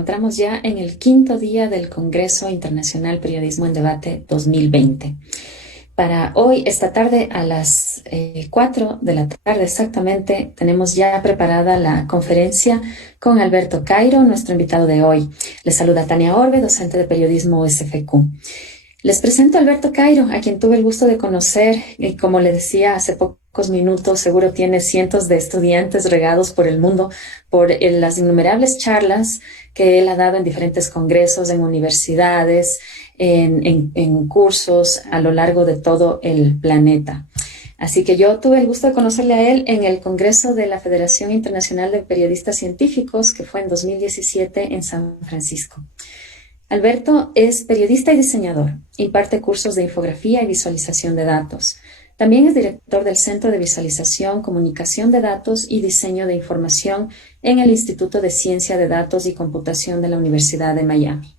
Encontramos ya en el quinto día del Congreso Internacional Periodismo en Debate 2020. Para hoy, esta tarde, a las 4 de la tarde exactamente, tenemos ya preparada la conferencia con Alberto Cairo, nuestro invitado de hoy. Les saluda Tania Orbe, docente de periodismo USFQ. Les presento a Alberto Cairo, a quien tuve el gusto de conocer, y como le decía hace pocos minutos, seguro tiene cientos de estudiantes regados por el mundo por las innumerables charlas que él ha dado en diferentes congresos, en universidades, en cursos a lo largo de todo el planeta. Así que yo tuve el gusto de conocerle a él en el Congreso de la Federación Internacional de Periodistas Científicos, que fue en 2017 en San Francisco. Alberto es periodista y diseñador, imparte cursos de infografía y visualización de datos. También es director del Centro de Visualización, Comunicación de Datos y Diseño de Información en el Instituto de Ciencia de Datos y Computación de la Universidad de Miami.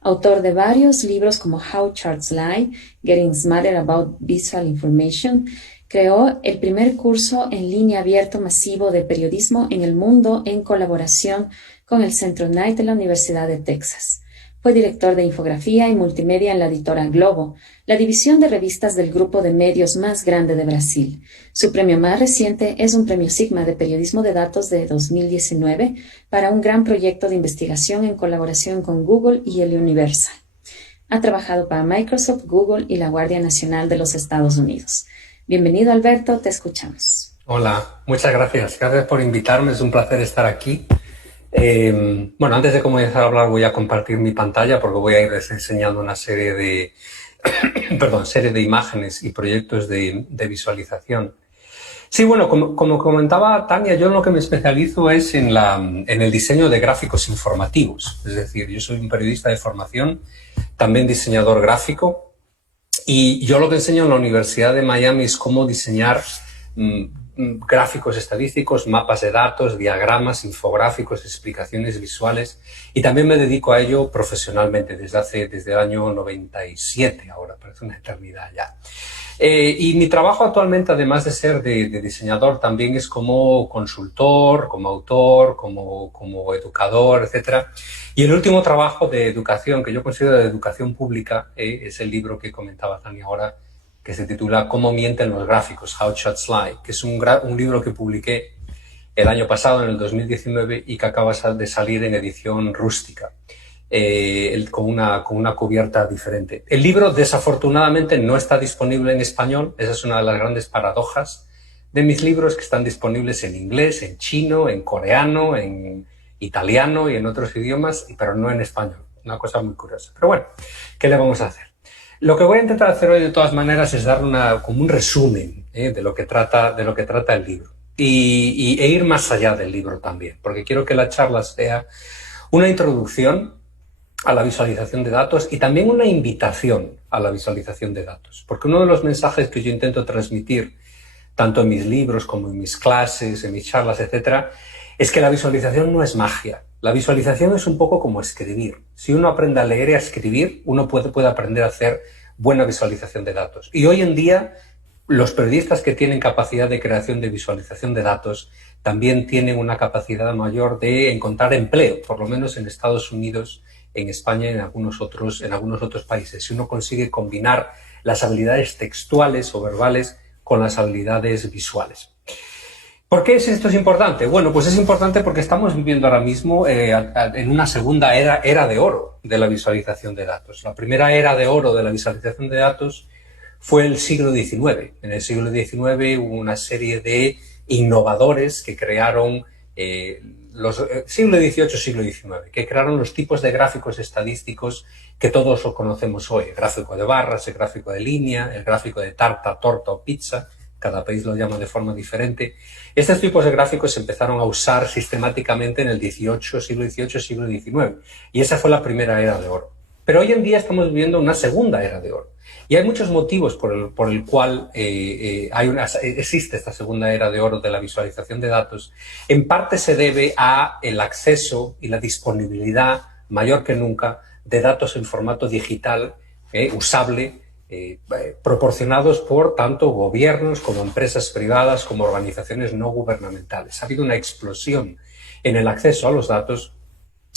Autor de varios libros como How Charts Lie, Getting Smarter About Visual Information, creó el primer curso en línea abierto masivo de periodismo en el mundo en colaboración con el Centro Knight de la Universidad de Texas. Fue director de infografía y multimedia en la editora Globo, la división de revistas del grupo de medios más grande de Brasil. Su premio más reciente es un premio Sigma de periodismo de datos de 2019 para un gran proyecto de investigación en colaboración con Google y el Universal. Ha trabajado para Microsoft, Google y la Guardia Nacional de los Estados Unidos. Bienvenido, Alberto, te escuchamos. Hola, muchas gracias. Gracias por invitarme, es un placer estar aquí. Bueno, antes de comenzar a hablar voy a compartir mi pantalla porque voy a irles enseñando una serie de, serie de imágenes y proyectos de visualización. Sí, bueno, como comentaba Tania, yo en lo que me especializo es en el diseño de gráficos informativos. Es decir, yo soy un periodista de formación, también diseñador gráfico, y yo lo que enseño en la Universidad de Miami es cómo diseñar gráficos estadísticos, mapas de datos, diagramas, infográficos, explicaciones visuales, y también me dedico a ello profesionalmente desde el año 97, ahora parece una eternidad ya. Y mi trabajo actualmente, además de ser de diseñador, también es como consultor, como autor, como educador, etc. Y el último trabajo de educación, que yo considero de educación pública, es el libro que comentaba Tania ahora, que se titula Cómo mienten los gráficos, How Charts Lie, que es un libro que publiqué el año pasado, en el 2019, y que acaba de salir en edición rústica, con una cubierta diferente. El libro, desafortunadamente, no está disponible en español. Esa es una de las grandes paradojas de mis libros, que están disponibles en inglés, en chino, en coreano, en italiano y en otros idiomas, pero no en español. Una cosa muy curiosa. Pero bueno, ¿qué le vamos a hacer? Lo que voy a intentar hacer hoy, de todas maneras, es dar como un resumen de lo que trata el libro e ir más allá del libro también, porque quiero que la charla sea una introducción a la visualización de datos y también una invitación a la visualización de datos, porque uno de los mensajes que yo intento transmitir, tanto en mis libros como en mis clases, en mis charlas, etcétera, es que la visualización no es magia. La visualización es un poco como escribir. Si uno aprende a leer y a escribir, uno puede aprender a hacer buena visualización de datos. Y hoy en día, los periodistas que tienen capacidad de creación de visualización de datos también tienen una capacidad mayor de encontrar empleo, por lo menos en Estados Unidos, en España y en algunos otros países. Si uno consigue combinar las habilidades textuales o verbales con las habilidades visuales. ¿Por qué esto es importante? Bueno, pues es importante porque estamos viviendo ahora mismo en una segunda era de oro de la visualización de datos. La primera era de oro de la visualización de datos fue el siglo XIX. En el siglo XIX hubo una serie de innovadores que crearon, siglo XVIII, siglo XIX, que crearon los tipos de gráficos estadísticos que todos conocemos hoy. El gráfico de barras, el gráfico de línea, el gráfico de tarta, torta o pizza. Cada país lo llama de forma diferente. Estos tipos de gráficos se empezaron a usar sistemáticamente en el siglo XVIII, siglo XIX. Y esa fue la primera era de oro. Pero hoy en día estamos viviendo una segunda era de oro. Y hay muchos motivos por el cual existe esta segunda era de oro de la visualización de datos. En parte se debe a el acceso y la disponibilidad mayor que nunca de datos en formato digital, usable, proporcionados por tanto gobiernos como empresas privadas como organizaciones no gubernamentales. Ha habido una explosión en el acceso a los datos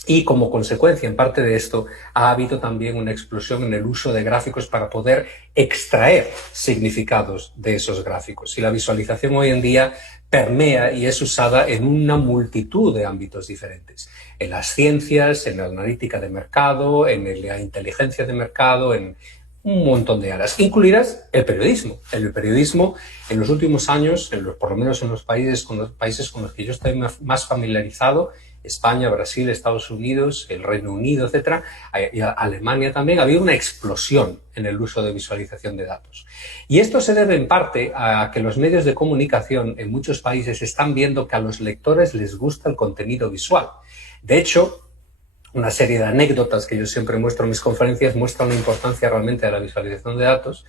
Y como consecuencia, en parte de esto, ha habido también una explosión en el uso de gráficos para poder extraer significados de esos gráficos. Y la visualización hoy en día permea y es usada en una multitud de ámbitos diferentes. En las ciencias, en la analítica de mercado, en la inteligencia de mercado, en un montón de áreas, incluidas el periodismo. El periodismo en los últimos años, por lo menos en los países con los que yo estoy más familiarizado, España, Brasil, Estados Unidos, el Reino Unido, etcétera, y Alemania también, ha habido una explosión en el uso de visualización de datos. Y esto se debe en parte a que los medios de comunicación en muchos países están viendo que a los lectores les gusta el contenido visual. De hecho, una serie de anécdotas que yo siempre muestro en mis conferencias muestran la importancia realmente de la visualización de datos.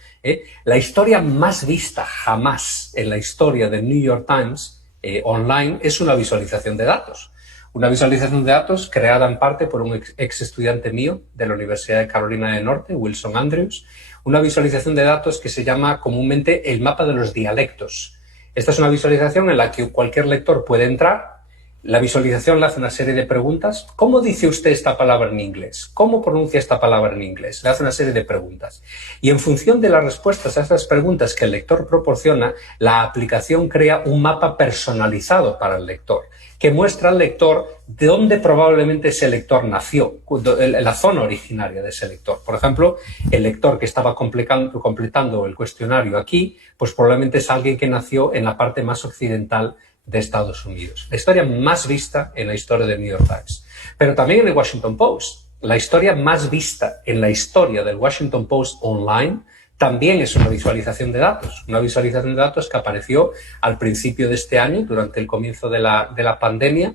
La historia más vista jamás en la historia del New York Times online es una visualización de datos. Una visualización de datos creada en parte por un ex estudiante mío de la Universidad de Carolina del Norte, Wilson Andrews. Una visualización de datos que se llama comúnmente el mapa de los dialectos. Esta es una visualización en la que cualquier lector puede entrar. La visualización le hace una serie de preguntas. ¿Cómo dice usted esta palabra en inglés? ¿Cómo pronuncia esta palabra en inglés? Le hace una serie de preguntas. Y en función de las respuestas a estas preguntas que el lector proporciona, la aplicación crea un mapa personalizado para el lector, que muestra al lector de dónde probablemente ese lector nació, la zona originaria de ese lector. Por ejemplo, el lector que estaba completando el cuestionario aquí, pues probablemente es alguien que nació en la parte más occidental de Estados Unidos. La historia más vista en la historia del New York Times. Pero también en el Washington Post. La historia más vista en la historia del Washington Post online también es una visualización de datos. Una visualización de datos que apareció al principio de este año, durante el comienzo de la pandemia.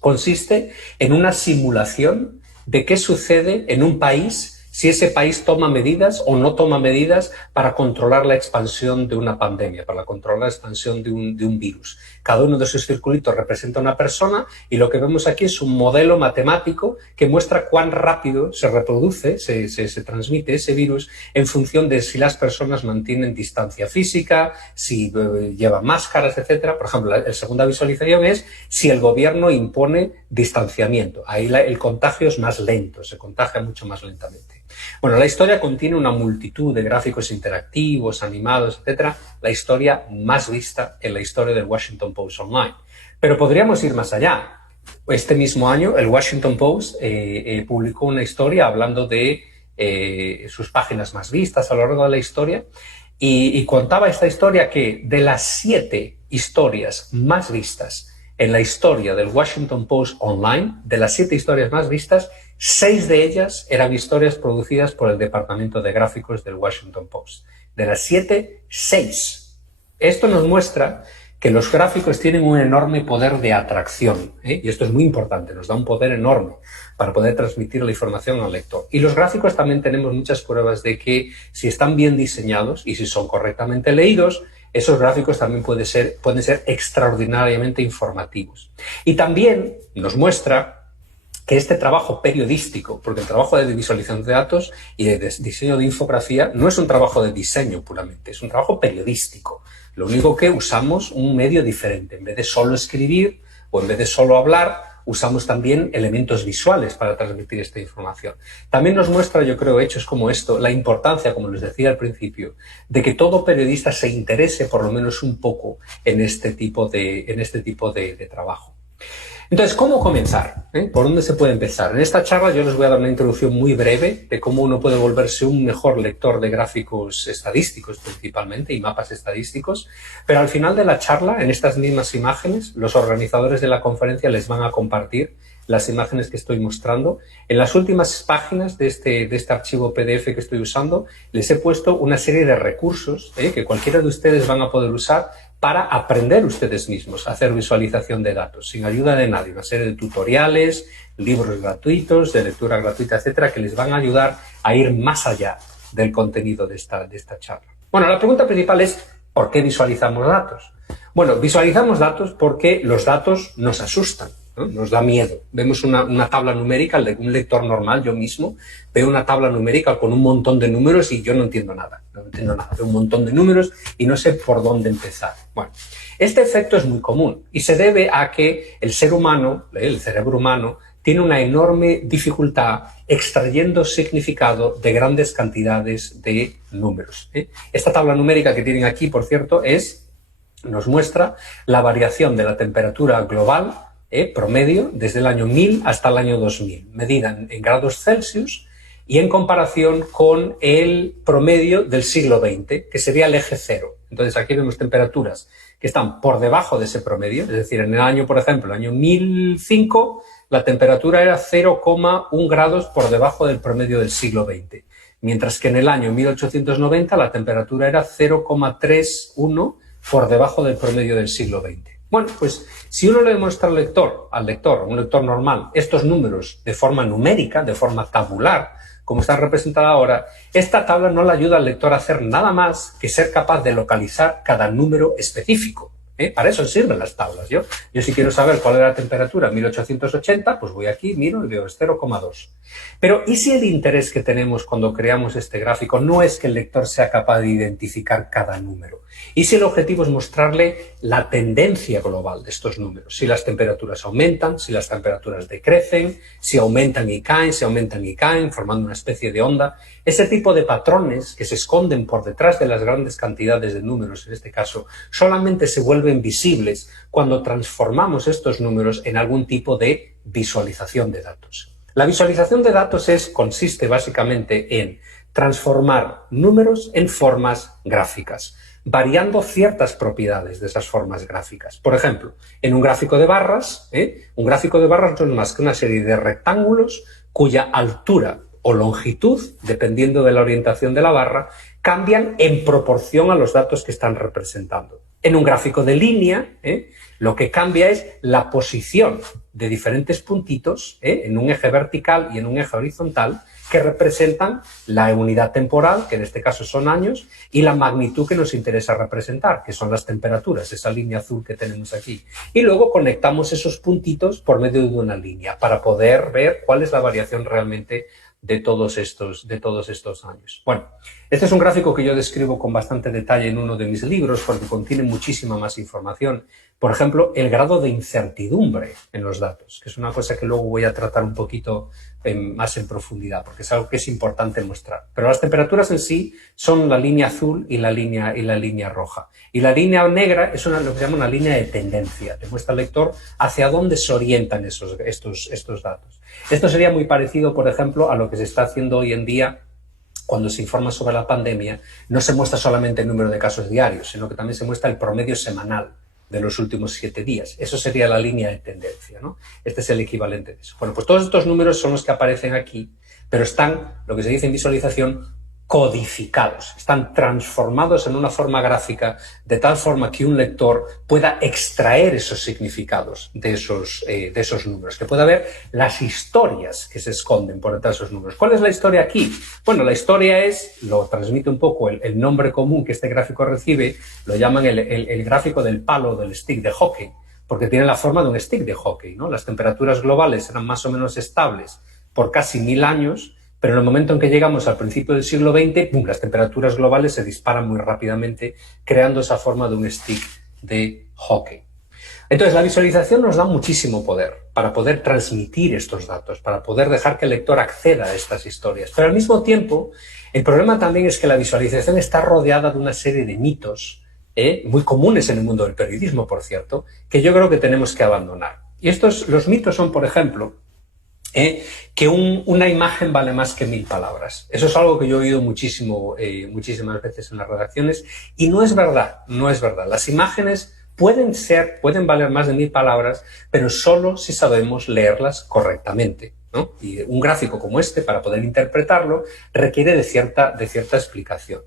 Consiste en una simulación de qué sucede en un país si ese país toma medidas o no toma medidas para controlar la expansión de una pandemia, para controlar la expansión de un virus. Cada uno de esos circulitos representa una persona y lo que vemos aquí es un modelo matemático que muestra cuán rápido se reproduce, se transmite ese virus en función de si las personas mantienen distancia física, si llevan máscaras, etcétera. Por ejemplo, la segunda visualización es si el gobierno impone distanciamiento. Ahí el contagio es más lento, se contagia mucho más lentamente. Bueno, la historia contiene una multitud de gráficos interactivos, animados, etcétera. La historia más vista en la historia del Washington Post online. Pero podríamos ir más allá. Este mismo año, el Washington Post publicó una historia hablando de sus páginas más vistas a lo largo de la historia y contaba esta historia que de las 7 historias más vistas en la historia del Washington Post online, de las 7 historias más vistas, 6 de ellas eran historias producidas por el departamento de gráficos del Washington Post. De las 7, 6. Esto nos muestra que los gráficos tienen un enorme poder de atracción, y esto es muy importante, nos da un poder enorme para poder transmitir la información al lector. Y los gráficos también tenemos muchas pruebas de que si están bien diseñados y si son correctamente leídos, esos gráficos también pueden ser extraordinariamente informativos. Y también nos muestra que este trabajo periodístico, porque el trabajo de visualización de datos y de diseño de infografía no es un trabajo de diseño puramente, es un trabajo periodístico. Lo único que usamos un medio diferente. En vez de solo escribir o en vez de solo hablar, usamos también elementos visuales para transmitir esta información. También nos muestra, yo creo, hechos como esto, la importancia, como les decía al principio, de que todo periodista se interese por lo menos un poco en este tipo de trabajo. Entonces, ¿cómo comenzar? ¿Por dónde se puede empezar? En esta charla yo les voy a dar una introducción muy breve de cómo uno puede volverse un mejor lector de gráficos estadísticos principalmente y mapas estadísticos, pero al final de la charla, en estas mismas imágenes, los organizadores de la conferencia les van a compartir las imágenes que estoy mostrando. En las últimas páginas de este archivo PDF que estoy usando, les he puesto una serie de recursos que cualquiera de ustedes van a poder usar para aprender ustedes mismos a hacer visualización de datos, sin ayuda de nadie. Una serie de tutoriales, libros gratuitos, de lectura gratuita, etcétera, que les van a ayudar a ir más allá del contenido de esta charla. Bueno, la pregunta principal es, ¿por qué visualizamos datos? Bueno, visualizamos datos porque los datos nos asustan, ¿no? Nos da miedo. Vemos una tabla numérica, un lector normal, yo mismo, veo una tabla numérica con un montón de números y yo no entiendo nada. Veo un montón de números y no sé por dónde empezar. Bueno, este efecto es muy común y se debe a que el ser humano, el cerebro humano, tiene una enorme dificultad extrayendo significado de grandes cantidades de números. Esta tabla numérica que tienen aquí, por cierto, nos muestra la variación de la temperatura global promedio desde el año 1000 hasta el año 2000, medida en grados Celsius y en comparación con el promedio del siglo XX, que sería el eje cero. Entonces aquí vemos temperaturas que están por debajo de ese promedio, es decir, en el año, por ejemplo, el año 1005, la temperatura era 0,1 grados por debajo del promedio del siglo XX, mientras que en el año 1890 la temperatura era 0,31 por debajo del promedio del siglo XX. Bueno, pues si uno le demuestra al lector, un lector normal, estos números de forma numérica, de forma tabular, como está representada ahora, esta tabla no le ayuda al lector a hacer nada más que ser capaz de localizar cada número específico. Para eso sirven las tablas. Yo si quiero saber cuál era la temperatura en 1880, pues voy aquí, miro y veo es 0,2. Pero ¿y si el interés que tenemos cuando creamos este gráfico no es que el lector sea capaz de identificar cada número? ¿Y si el objetivo es mostrarle la tendencia global de estos números? Si las temperaturas aumentan, si las temperaturas decrecen, si aumentan y caen, formando una especie de onda. Ese tipo de patrones que se esconden por detrás de las grandes cantidades de números, en este caso, solamente se vuelven visibles cuando transformamos estos números en algún tipo de visualización de datos. La visualización de datos consiste básicamente en transformar números en formas gráficas, variando ciertas propiedades de esas formas gráficas. Por ejemplo, en un gráfico de barras, un gráfico de barras no es más que una serie de rectángulos cuya altura o longitud, dependiendo de la orientación de la barra, cambian en proporción a los datos que están representando. En un gráfico de línea, lo que cambia es la posición de diferentes puntitos en un eje vertical y en un eje horizontal que representan la unidad temporal, que en este caso son años, y la magnitud que nos interesa representar, que son las temperaturas, esa línea azul que tenemos aquí. Y luego conectamos esos puntitos por medio de una línea para poder ver cuál es la variación realmente de todos estos años. Bueno, este es un gráfico que yo describo con bastante detalle en uno de mis libros porque contiene muchísima más información. Por ejemplo, el grado de incertidumbre en los datos, que es una cosa que luego voy a tratar un poquito más en profundidad, porque es algo que es importante mostrar. Pero las temperaturas en sí son la línea azul y la línea roja. Y la línea negra es lo que se llama una línea de tendencia. Te muestra al lector hacia dónde se orientan estos datos. Esto sería muy parecido, por ejemplo, a lo que se está haciendo hoy en día cuando se informa sobre la pandemia. No se muestra solamente el número de casos diarios, sino que también se muestra el promedio semanal de los últimos 7 días. Eso sería la línea de tendencia, ¿no? Este es el equivalente de eso. Bueno, pues todos estos números son los que aparecen aquí, pero están, lo que se dice en visualización, codificados, están transformados en una forma gráfica de tal forma que un lector pueda extraer esos significados de esos números, que pueda ver las historias que se esconden por detrás de esos números. ¿Cuál es la historia aquí? Bueno, la historia lo transmite un poco el nombre común que este gráfico recibe, lo llaman el gráfico del palo del stick de hockey, porque tiene la forma de un stick de hockey, ¿no? Las temperaturas globales eran más o menos estables por casi 1000 años, pero en el momento en que llegamos al principio del siglo XX, ¡pum!, las temperaturas globales se disparan muy rápidamente, creando esa forma de un stick de hockey. Entonces, la visualización nos da muchísimo poder para poder transmitir estos datos, para poder dejar que el lector acceda a estas historias. Pero al mismo tiempo, el problema también es que la visualización está rodeada de una serie de mitos, muy comunes en el mundo del periodismo, por cierto, que yo creo que tenemos que abandonar. Y los mitos son, por ejemplo, que una imagen vale más que 1000 palabras. Eso es algo que yo he oído muchísimas veces en las redacciones y no es verdad, no es verdad. Las imágenes pueden valer más de 1000 palabras, pero solo si sabemos leerlas correctamente, ¿no? Y un gráfico como este, para poder interpretarlo, requiere de cierta explicación.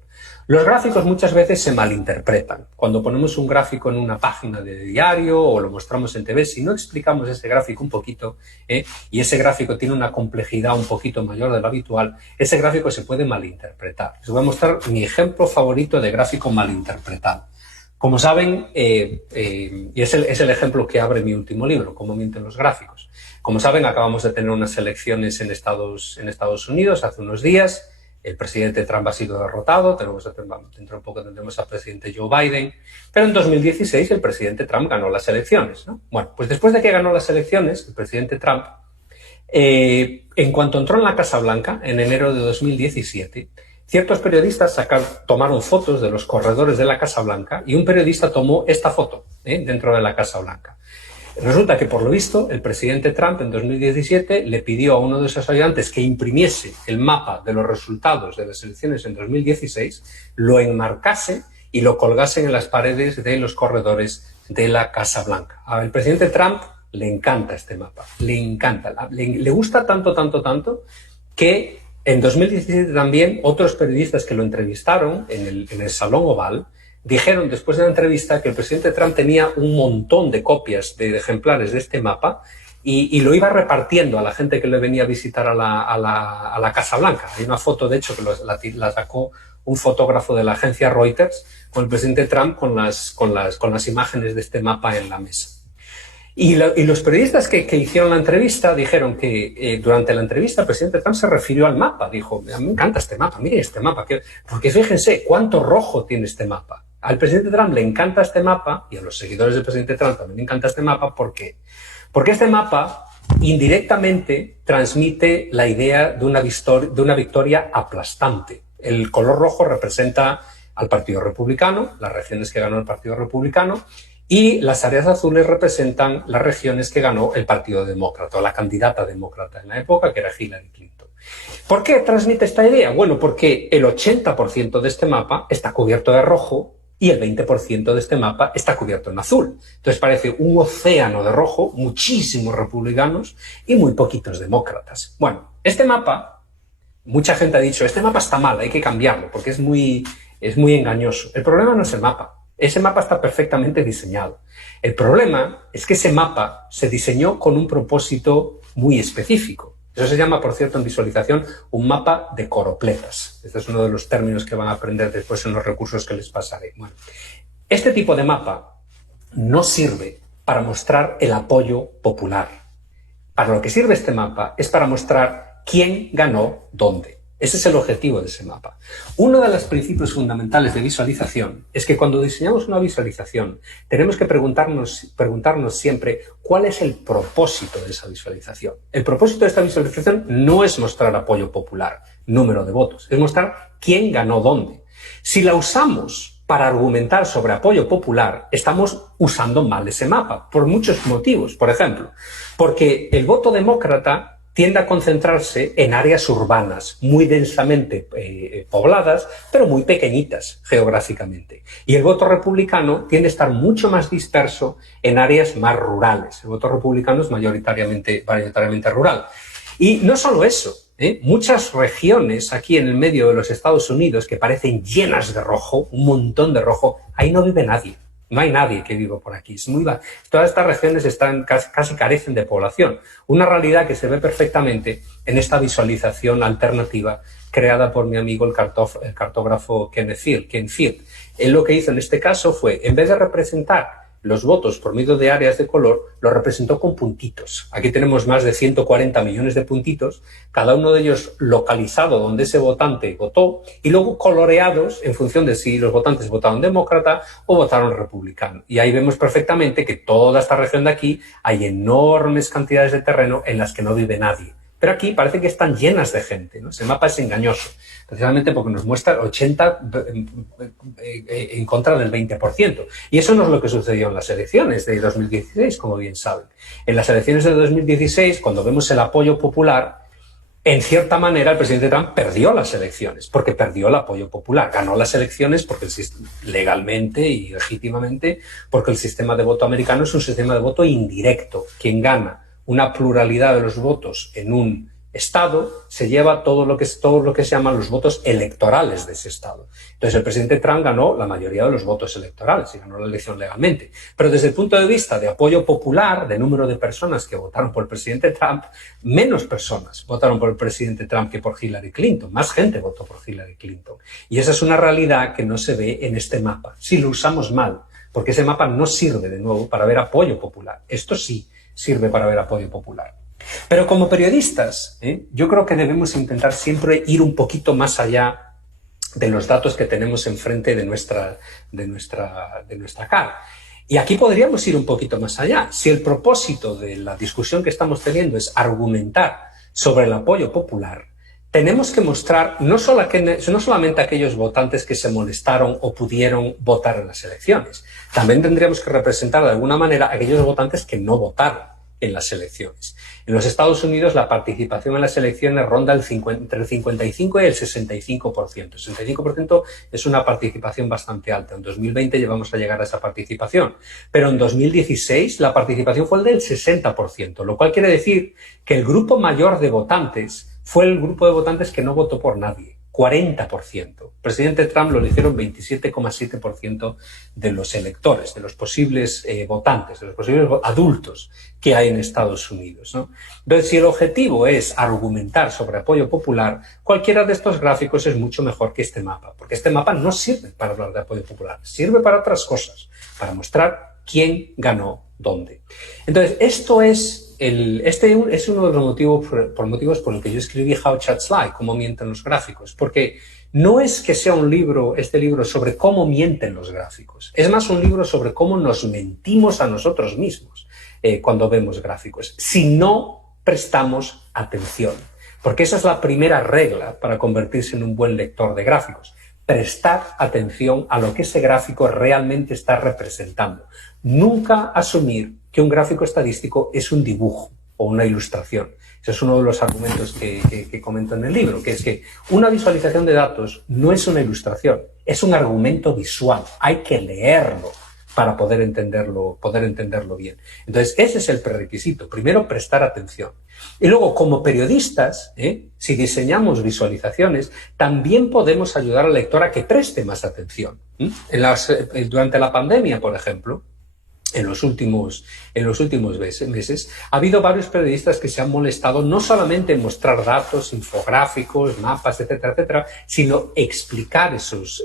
Los gráficos muchas veces se malinterpretan. Cuando ponemos un gráfico en una página de diario o lo mostramos en TV, si no explicamos ese gráfico un poquito, y ese gráfico tiene una complejidad un poquito mayor de lo habitual, ese gráfico se puede malinterpretar. Les voy a mostrar mi ejemplo favorito de gráfico malinterpretado. Como saben, y es el ejemplo que abre mi último libro, Cómo mienten los gráficos. Como saben, acabamos de tener unas elecciones en Estados Unidos hace unos días. El presidente Trump ha sido derrotado, dentro de un poco tendremos al presidente Joe Biden, pero en 2016 el presidente Trump ganó las elecciones, ¿no? Bueno, pues después de que ganó las elecciones, el presidente Trump En cuanto entró en la Casa Blanca, en enero de 2017, ciertos periodistas tomaron fotos de los corredores de la Casa Blanca y un periodista tomó esta foto dentro de la Casa Blanca. Resulta que, por lo visto, el presidente Trump en 2017 le pidió a uno de sus ayudantes que imprimiese el mapa de los resultados de las elecciones en 2016, lo enmarcase y lo colgasen en las paredes de los corredores de la Casa Blanca. Al presidente Trump le encanta este mapa, le encanta, le gusta tanto, que en 2017 también otros periodistas que lo entrevistaron en el Salón Oval dijeron después de la entrevista que el presidente Trump tenía un montón de copias de ejemplares de este mapa y lo iba repartiendo a la gente que le venía a visitar a la Casa Blanca. Hay una foto, de hecho, que la sacó un fotógrafo de la agencia Reuters con el presidente Trump con las imágenes de este mapa en la mesa. Y los periodistas que hicieron la entrevista dijeron que durante la entrevista el presidente Trump se refirió al mapa. Dijo, a mí me encanta este mapa, miren este mapa. Porque fíjense cuánto rojo tiene este mapa. Al presidente Trump le encanta este mapa y a los seguidores del presidente Trump también le encanta este mapa. ¿Por qué? Porque este mapa indirectamente transmite la idea de una victoria aplastante. El color rojo representa al Partido Republicano, las regiones que ganó el Partido Republicano, y las áreas azules representan las regiones que ganó el Partido Demócrata, o la candidata demócrata en la época, que era Hillary Clinton. ¿Por qué transmite esta idea? Bueno, porque el 80% de este mapa está cubierto de rojo y el 20% de este mapa está cubierto en azul. Entonces parece un océano de rojo, muchísimos republicanos y muy poquitos demócratas. Bueno, este mapa, mucha gente ha dicho, este mapa está mal, hay que cambiarlo, porque es muy engañoso. El problema no es el mapa. Ese mapa está perfectamente diseñado. El problema es que ese mapa se diseñó con un propósito muy específico. Eso se llama, por cierto, en visualización, un mapa de coropletas. Este es uno de los términos que van a aprender después en los recursos que les pasaré. Bueno, este tipo de mapa no sirve para mostrar el apoyo popular. Para lo que sirve este mapa es para mostrar quién ganó dónde. Ese es el objetivo de ese mapa. Uno de los principios fundamentales de visualización es que cuando diseñamos una visualización tenemos que preguntarnos siempre cuál es el propósito de esa visualización. El propósito de esta visualización no es mostrar apoyo popular, número de votos, es mostrar quién ganó dónde. Si la usamos para argumentar sobre apoyo popular, estamos usando mal ese mapa, por muchos motivos. Por ejemplo, porque el voto demócrata tiende a concentrarse en áreas urbanas, muy densamente pobladas, pero muy pequeñitas geográficamente. Y el voto republicano tiende a estar mucho más disperso en áreas más rurales. El voto republicano es mayoritariamente rural. Y no solo eso, muchas regiones aquí en el medio de los Estados Unidos que parecen llenas de rojo, un montón de rojo, ahí no vive nadie. No hay nadie que viva por aquí. Todas estas regiones casi carecen de población. Una realidad que se ve perfectamente en esta visualización alternativa creada por mi amigo el cartógrafo Ken Field. Él lo que hizo en este caso fue, en vez de representar los votos por medio de áreas de color, los representó con puntitos. Aquí tenemos más de 140 millones de puntitos, cada uno de ellos localizado donde ese votante votó y luego coloreados en función de si los votantes votaron demócrata o votaron republicano. Y ahí vemos perfectamente que toda esta región de aquí hay enormes cantidades de terreno en las que no vive nadie. Pero aquí parece que están llenas de gente, ¿no? Ese mapa es engañoso, precisamente porque nos muestra el 80% en contra del 20%. Y eso no es lo que sucedió en las elecciones de 2016, como bien saben. En las elecciones de 2016, cuando vemos el apoyo popular, en cierta manera el presidente Trump perdió las elecciones, porque perdió el apoyo popular. Ganó las elecciones porque legalmente y legítimamente, porque el sistema de voto americano es un sistema de voto indirecto. Quien gana una pluralidad de los votos en un estado se lleva todo lo que se llaman los votos electorales de ese estado. Entonces el presidente Trump ganó la mayoría de los votos electorales y ganó la elección legalmente. Pero desde el punto de vista de apoyo popular, de número de personas que votaron por el presidente Trump, menos personas votaron por el presidente Trump que por Hillary Clinton. Más gente votó por Hillary Clinton. Y esa es una realidad que no se ve en este mapa. Si lo usamos mal, porque ese mapa no sirve de nuevo para ver apoyo popular. Esto sí sirve para ver apoyo popular. Pero como periodistas, yo creo que debemos intentar siempre ir un poquito más allá de los datos que tenemos enfrente de nuestra cara. Y aquí podríamos ir un poquito más allá. Si el propósito de la discusión que estamos teniendo es argumentar sobre el apoyo popular, tenemos que mostrar no solamente a aquellos votantes que se molestaron o pudieron votar en las elecciones, también tendríamos que representar de alguna manera a aquellos votantes que no votaron en las elecciones. En los Estados Unidos la participación en las elecciones ronda entre el 55 y el 65%. El 65% es una participación bastante alta. En 2020 llevamos a llegar a esa participación. Pero en 2016 la participación fue del 60%, lo cual quiere decir que el grupo mayor de votantes fue el grupo de votantes que no votó por nadie. 40%. El presidente Trump lo eligieron 27,7% de los electores, de los posibles votantes, de los posibles adultos que hay en Estados Unidos, ¿no? Entonces, si el objetivo es argumentar sobre apoyo popular, cualquiera de estos gráficos es mucho mejor que este mapa, porque este mapa no sirve para hablar de apoyo popular, sirve para otras cosas, para mostrar quién ganó dónde. Entonces, este es uno de los motivos por el que yo escribí How Charts Lie, cómo mienten los gráficos, porque no es que sea este libro sobre cómo mienten los gráficos, es más un libro sobre cómo nos mentimos a nosotros mismos cuando vemos gráficos, si no prestamos atención, porque esa es la primera regla para convertirse en un buen lector de gráficos. Prestar atención a lo que ese gráfico realmente está representando. Nunca asumir que un gráfico estadístico es un dibujo o una ilustración. Ese es uno de los argumentos que comento en el libro, que es que una visualización de datos no es una ilustración, es un argumento visual. Hay que leerlo para poder entenderlo bien. Entonces, ese es el prerequisito. Primero, prestar atención. Y luego, como periodistas, si diseñamos visualizaciones, también podemos ayudar al lector a que preste más atención. Durante la pandemia, por ejemplo, en los últimos meses, ha habido varios periodistas que se han molestado no solamente en mostrar datos, infográficos, mapas, etcétera, etcétera, sino explicar esos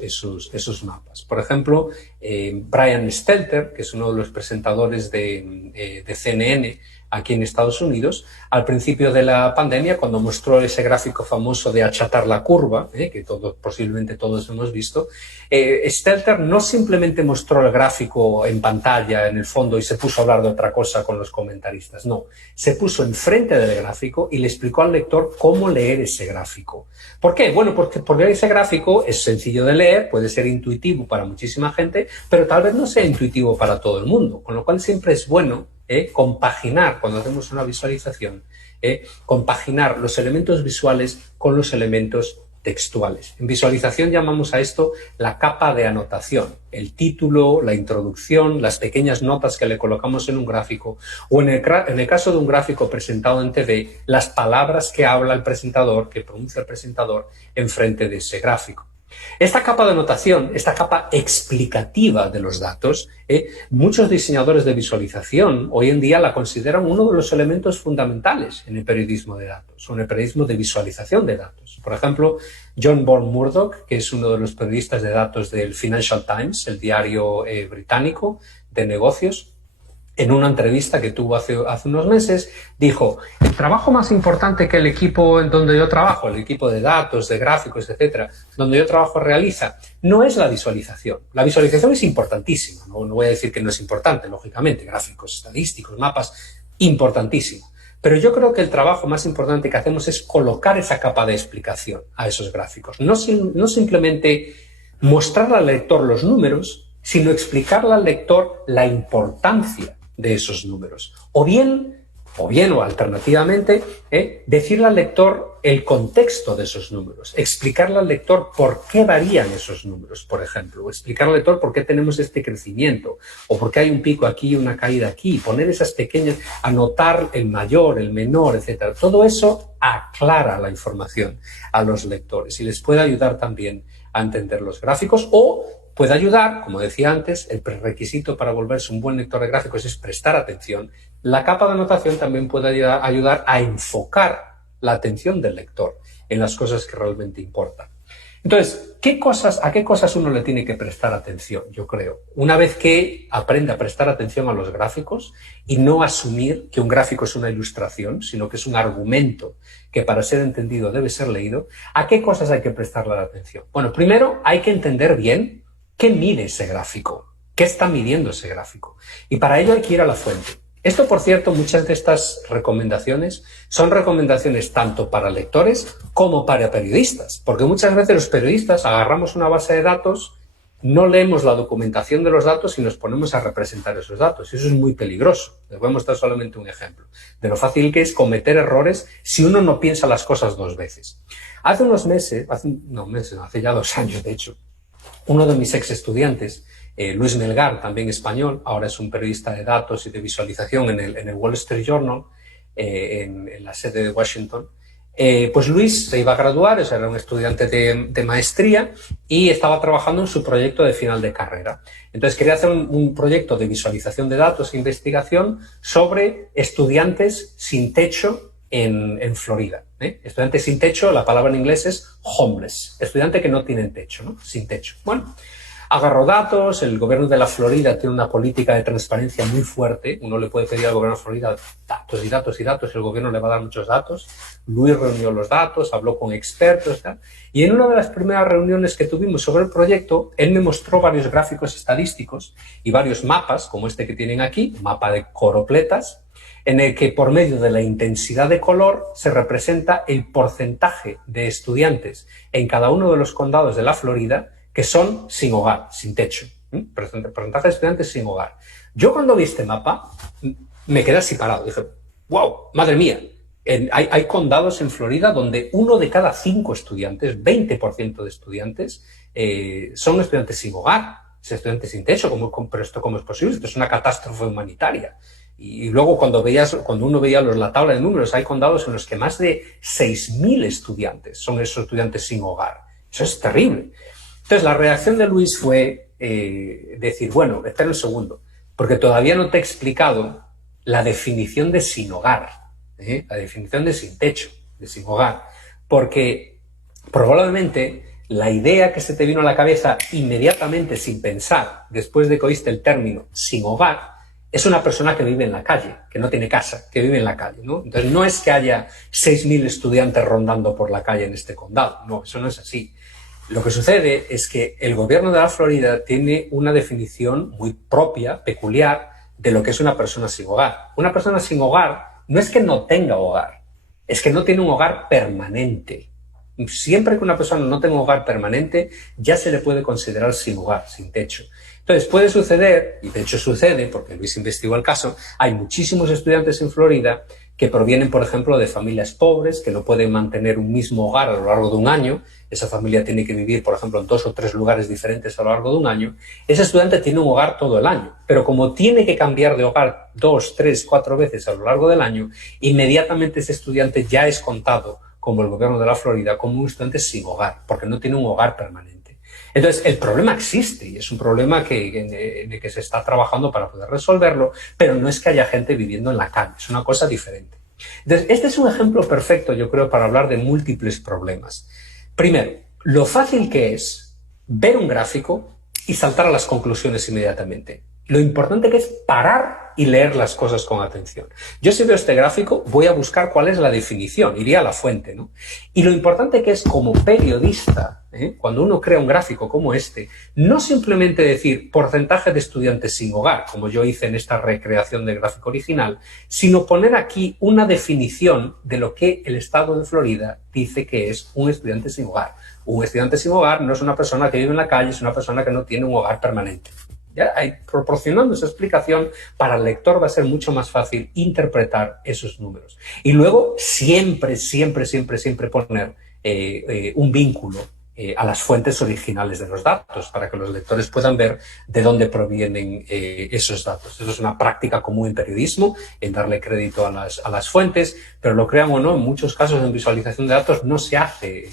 mapas. Por ejemplo, Brian Stelter, que es uno de los presentadores de CNN aquí en Estados Unidos, al principio de la pandemia, cuando mostró ese gráfico famoso de achatar la curva, que posiblemente todos hemos visto, Stelter no simplemente mostró el gráfico en pantalla, en el fondo, y se puso a hablar de otra cosa con los comentaristas. No, se puso enfrente del gráfico y le explicó al lector cómo leer ese gráfico. ¿Por qué? Bueno, porque ese gráfico es sencillo de leer, puede ser intuitivo para muchísima gente, pero tal vez no sea intuitivo para todo el mundo, con lo cual siempre es bueno compaginar, cuando hacemos una visualización, compaginar los elementos visuales con los elementos textuales. En visualización llamamos a esto la capa de anotación, el título, la introducción, las pequeñas notas que le colocamos en un gráfico o en el caso de un gráfico presentado en TV, las palabras que habla el presentador, que pronuncia el presentador enfrente de ese gráfico. Esta capa de anotación, esta capa explicativa de los datos, muchos diseñadores de visualización hoy en día la consideran uno de los elementos fundamentales en el periodismo de datos, o en el periodismo de visualización de datos. Por ejemplo, John Bourne Murdoch, que es uno de los periodistas de datos del Financial Times, el diario británico de negocios, en una entrevista que tuvo hace unos meses, dijo: el trabajo más importante que el equipo en donde yo trabajo, el equipo de datos, de gráficos, etcétera, donde yo trabajo realiza, no es la visualización. La visualización es importantísima, no voy a decir que no es importante, lógicamente, gráficos, estadísticos, mapas, importantísimo. Pero yo creo que el trabajo más importante que hacemos es colocar esa capa de explicación a esos gráficos. No simplemente mostrar al lector los números, sino explicarle al lector la importancia de esos números. O alternativamente, decirle al lector el contexto de esos números, explicarle al lector por qué varían esos números, por ejemplo, o explicarle al lector por qué tenemos este crecimiento, o por qué hay un pico aquí y una caída aquí, poner esas pequeñas, anotar el mayor, el menor, etcétera. Todo eso aclara la información a los lectores y les puede ayudar también a entender los gráficos, o puede ayudar, como decía antes, el prerequisito para volverse un buen lector de gráficos es prestar atención. La capa de anotación también puede ayudar a enfocar la atención del lector en las cosas que realmente importan. Entonces, ¿a qué cosas uno le tiene que prestar atención? Yo creo, una vez que aprende a prestar atención a los gráficos y no asumir que un gráfico es una ilustración, sino que es un argumento que para ser entendido debe ser leído, ¿a qué cosas hay que prestarle la atención? Bueno, primero hay que entender bien ¿qué mide ese gráfico? ¿Qué está midiendo ese gráfico? Y para ello hay que ir a la fuente. Esto, por cierto, muchas de estas recomendaciones son recomendaciones tanto para lectores como para periodistas, porque muchas veces los periodistas agarramos una base de datos, no leemos la documentación de los datos y nos ponemos a representar esos datos. Y eso es muy peligroso. Les voy a mostrar solamente un ejemplo de lo fácil que es cometer errores si uno no piensa las cosas dos veces. Hace unos meses, hace ya 2 años de hecho, uno de mis ex estudiantes, Luis Melgar, también español, ahora es un periodista de datos y de visualización en el Wall Street Journal, en la sede de Washington. Pues Luis se iba a graduar, era un estudiante de maestría y estaba trabajando en su proyecto de final de carrera. Entonces quería hacer un proyecto de visualización de datos e investigación sobre estudiantes sin techo en Florida. Estudiante sin techo, la palabra en inglés es homeless, estudiante que no tiene techo, ¿no? Sin techo. Bueno, agarró datos, el gobierno de la Florida tiene una política de transparencia muy fuerte, uno le puede pedir al gobierno de Florida datos y datos y datos, y el gobierno le va a dar muchos datos. Luis reunió los datos, habló con expertos, ¿tal? Y en una de las primeras reuniones que tuvimos sobre el proyecto, él me mostró varios gráficos estadísticos y varios mapas, como este que tienen aquí, mapa de coropletas, en el que por medio de la intensidad de color se representa el porcentaje de estudiantes en cada uno de los condados de la Florida que son sin hogar, sin techo. Porcentaje de estudiantes sin hogar. Yo cuando vi este mapa me quedé así parado. Dije, wow, madre mía. Hay condados en Florida donde 1 de cada 5 estudiantes, 20% de estudiantes, son estudiantes sin hogar, estudiantes sin techo. Pero esto cómo es posible? Esto es una catástrofe humanitaria. Y luego cuando uno veía la tabla de números, hay condados en los que más de 6.000 estudiantes son esos estudiantes sin hogar. Eso es terrible. Entonces la reacción de Luis fue decir, bueno, espera un segundo, porque todavía no te he explicado la definición de sin hogar, la definición de sin techo, de sin hogar, porque probablemente la idea que se te vino a la cabeza inmediatamente sin pensar, después de que oíste el término sin hogar, es una persona que vive en la calle, que no tiene casa, que vive en la calle, ¿no? Entonces no es que haya 6.000 estudiantes rondando por la calle en este condado, no, eso no es así. Lo que sucede es que el gobierno de la Florida tiene una definición muy propia, peculiar, de lo que es una persona sin hogar. Una persona sin hogar no es que no tenga hogar, es que no tiene un hogar permanente. Siempre que una persona no tenga un hogar permanente, ya se le puede considerar sin hogar, sin techo. Entonces puede suceder, y de hecho sucede, porque Luis investigó el caso, hay muchísimos estudiantes en Florida que provienen, por ejemplo, de familias pobres, que no pueden mantener un mismo hogar a lo largo de un año. Esa familia tiene que vivir, por ejemplo, en 2 o 3 lugares diferentes a lo largo de un año. Ese estudiante tiene un hogar todo el año, pero como tiene que cambiar de hogar 2, 3, 4 veces a lo largo del año, inmediatamente ese estudiante ya es contado, como el gobierno de la Florida, como un estudiante sin hogar, porque no tiene un hogar permanente. Entonces, el problema existe y es un problema en el que se está trabajando para poder resolverlo, pero no es que haya gente viviendo en la calle, es una cosa diferente. Entonces, este es un ejemplo perfecto, yo creo, para hablar de múltiples problemas. Primero, lo fácil que es ver un gráfico y saltar a las conclusiones inmediatamente. Lo importante que es parar y leer las cosas con atención. Yo si veo este gráfico voy a buscar cuál es la definición, iría a la fuente, ¿no? Y lo importante que es como periodista, cuando uno crea un gráfico como este, no simplemente decir porcentaje de estudiantes sin hogar, como yo hice en esta recreación del gráfico original, sino poner aquí una definición de lo que el estado de Florida dice que es un estudiante sin hogar. Un estudiante sin hogar no es una persona que vive en la calle, es una persona que no tiene un hogar permanente. Ya, proporcionando esa explicación, para el lector va a ser mucho más fácil interpretar esos números. Y luego siempre poner un vínculo a las fuentes originales de los datos para que los lectores puedan ver de dónde provienen esos datos. Eso es una práctica común en periodismo, en darle crédito a las fuentes, pero lo crean o no, en muchos casos en visualización de datos no se hace